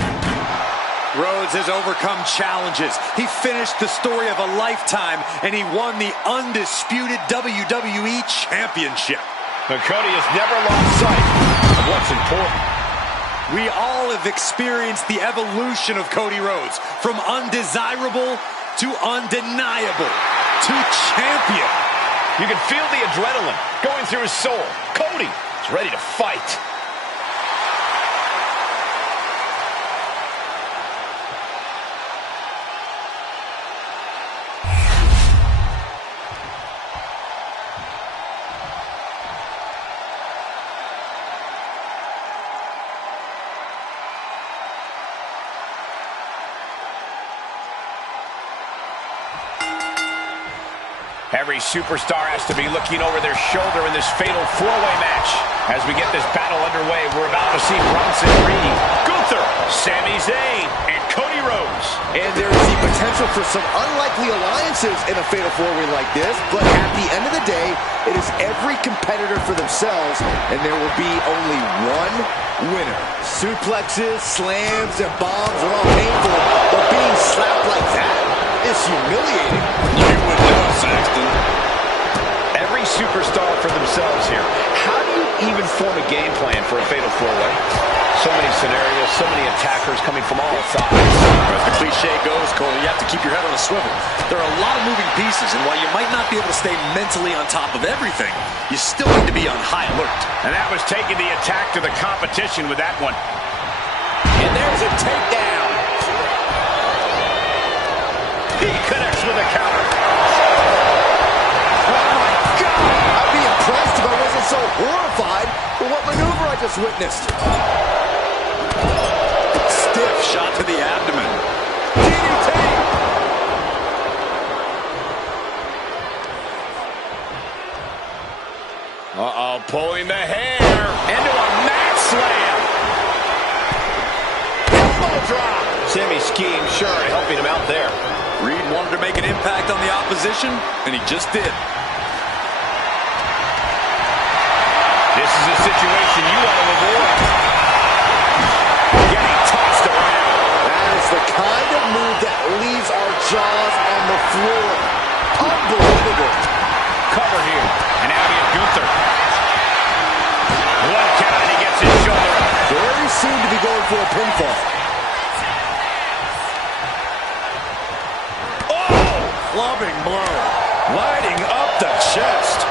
Rhodes has overcome challenges. He finished the story of a lifetime, and he won the undisputed WWE Championship. But Cody has never lost sight of what's important. We all have experienced the evolution of Cody Rhodes, from undesirable to undeniable to champion. You can feel the adrenaline going through his soul. Cody is ready to fight. Every superstar has to be looking over their shoulder in this fatal four-way match. As we get this battle underway, we're about to see Bronson Reed, Gunther, Sami Zayn, and Cody Rhodes. And there is the potential for some unlikely alliances in a fatal four-way like this, but at the end of the day, it is every competitor for themselves, and there will be only one winner. Suplexes, slams, and bombs are all painful, but being slapped like that is humiliating. You would know, Saxton. Every superstar for themselves here. How do you even form a game plan for a fatal four-way? So many scenarios, so many attackers coming from all sides. As the cliche goes, Cole, you have to keep your head on a swivel. There are a lot of moving pieces, and while you might not be able to stay mentally on top of everything, you still need to be on high alert. And that was taking the attack to the competition with that one. And there's a takedown. He connects with a counter. Oh my God! I'd be impressed if I wasn't so horrified for what maneuver I just witnessed. Stiff shot to the abdomen. DDT! drop. Sami schemed, sure, helping him out there. Reed wanted to make an impact on the opposition, and he just did. This is a situation you want to avoid. Getting tossed around. That is the kind of move that leaves our jaws on the floor. Unbelievable. Cover here. And now we have Gunther. One count, and he gets his shoulder up. Very soon to be going for a pinfall. Oh! Clubbing blow. Lighting up the chest.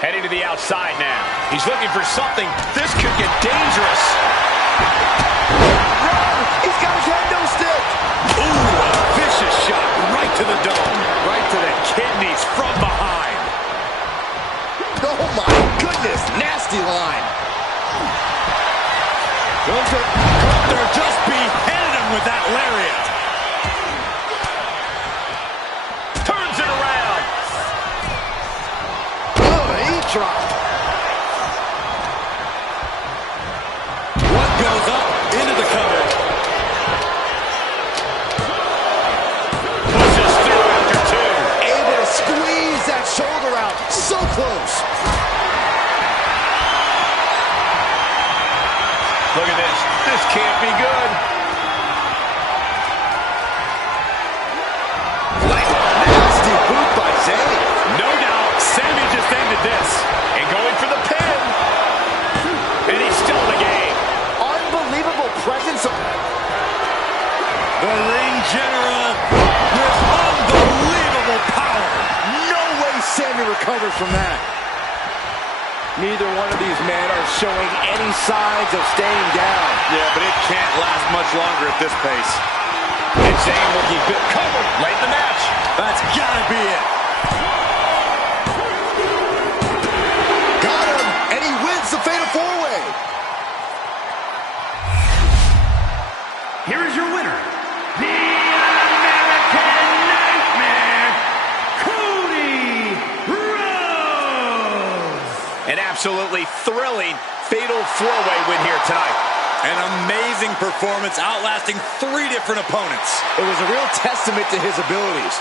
Heading to the outside now. He's looking for something. This could get dangerous. Run! He's got his head no stick! Ooh, a vicious shot right to the dome. Right to the kidneys from behind. Oh my goodness, nasty line. Gunther just beheaded him with that lariat. Turns it around. Drop. One goes up into the cover. Pushes through after two. Able to squeeze that shoulder out. So close. Look at this. This can't be good. Nasty boot by Zayn. No doubt, Sami just ended this. And going for the pin. And he's still in the game. Unbelievable presence of... The ring general with unbelievable power. No way Sami recovers from that. Neither one of these men are showing any signs of staying down. Yeah, but it can't last much longer at this pace. And Zayn looking good. Covered late in the match. That's gotta be it. Got him, and he wins the Fatal 4-Way. Here is your winner, the American Nightmare, Cody Rhodes. An absolutely thrilling Fatal 4-Way win here tonight. An amazing performance, outlasting 3 different opponents. It was a real testament to his abilities.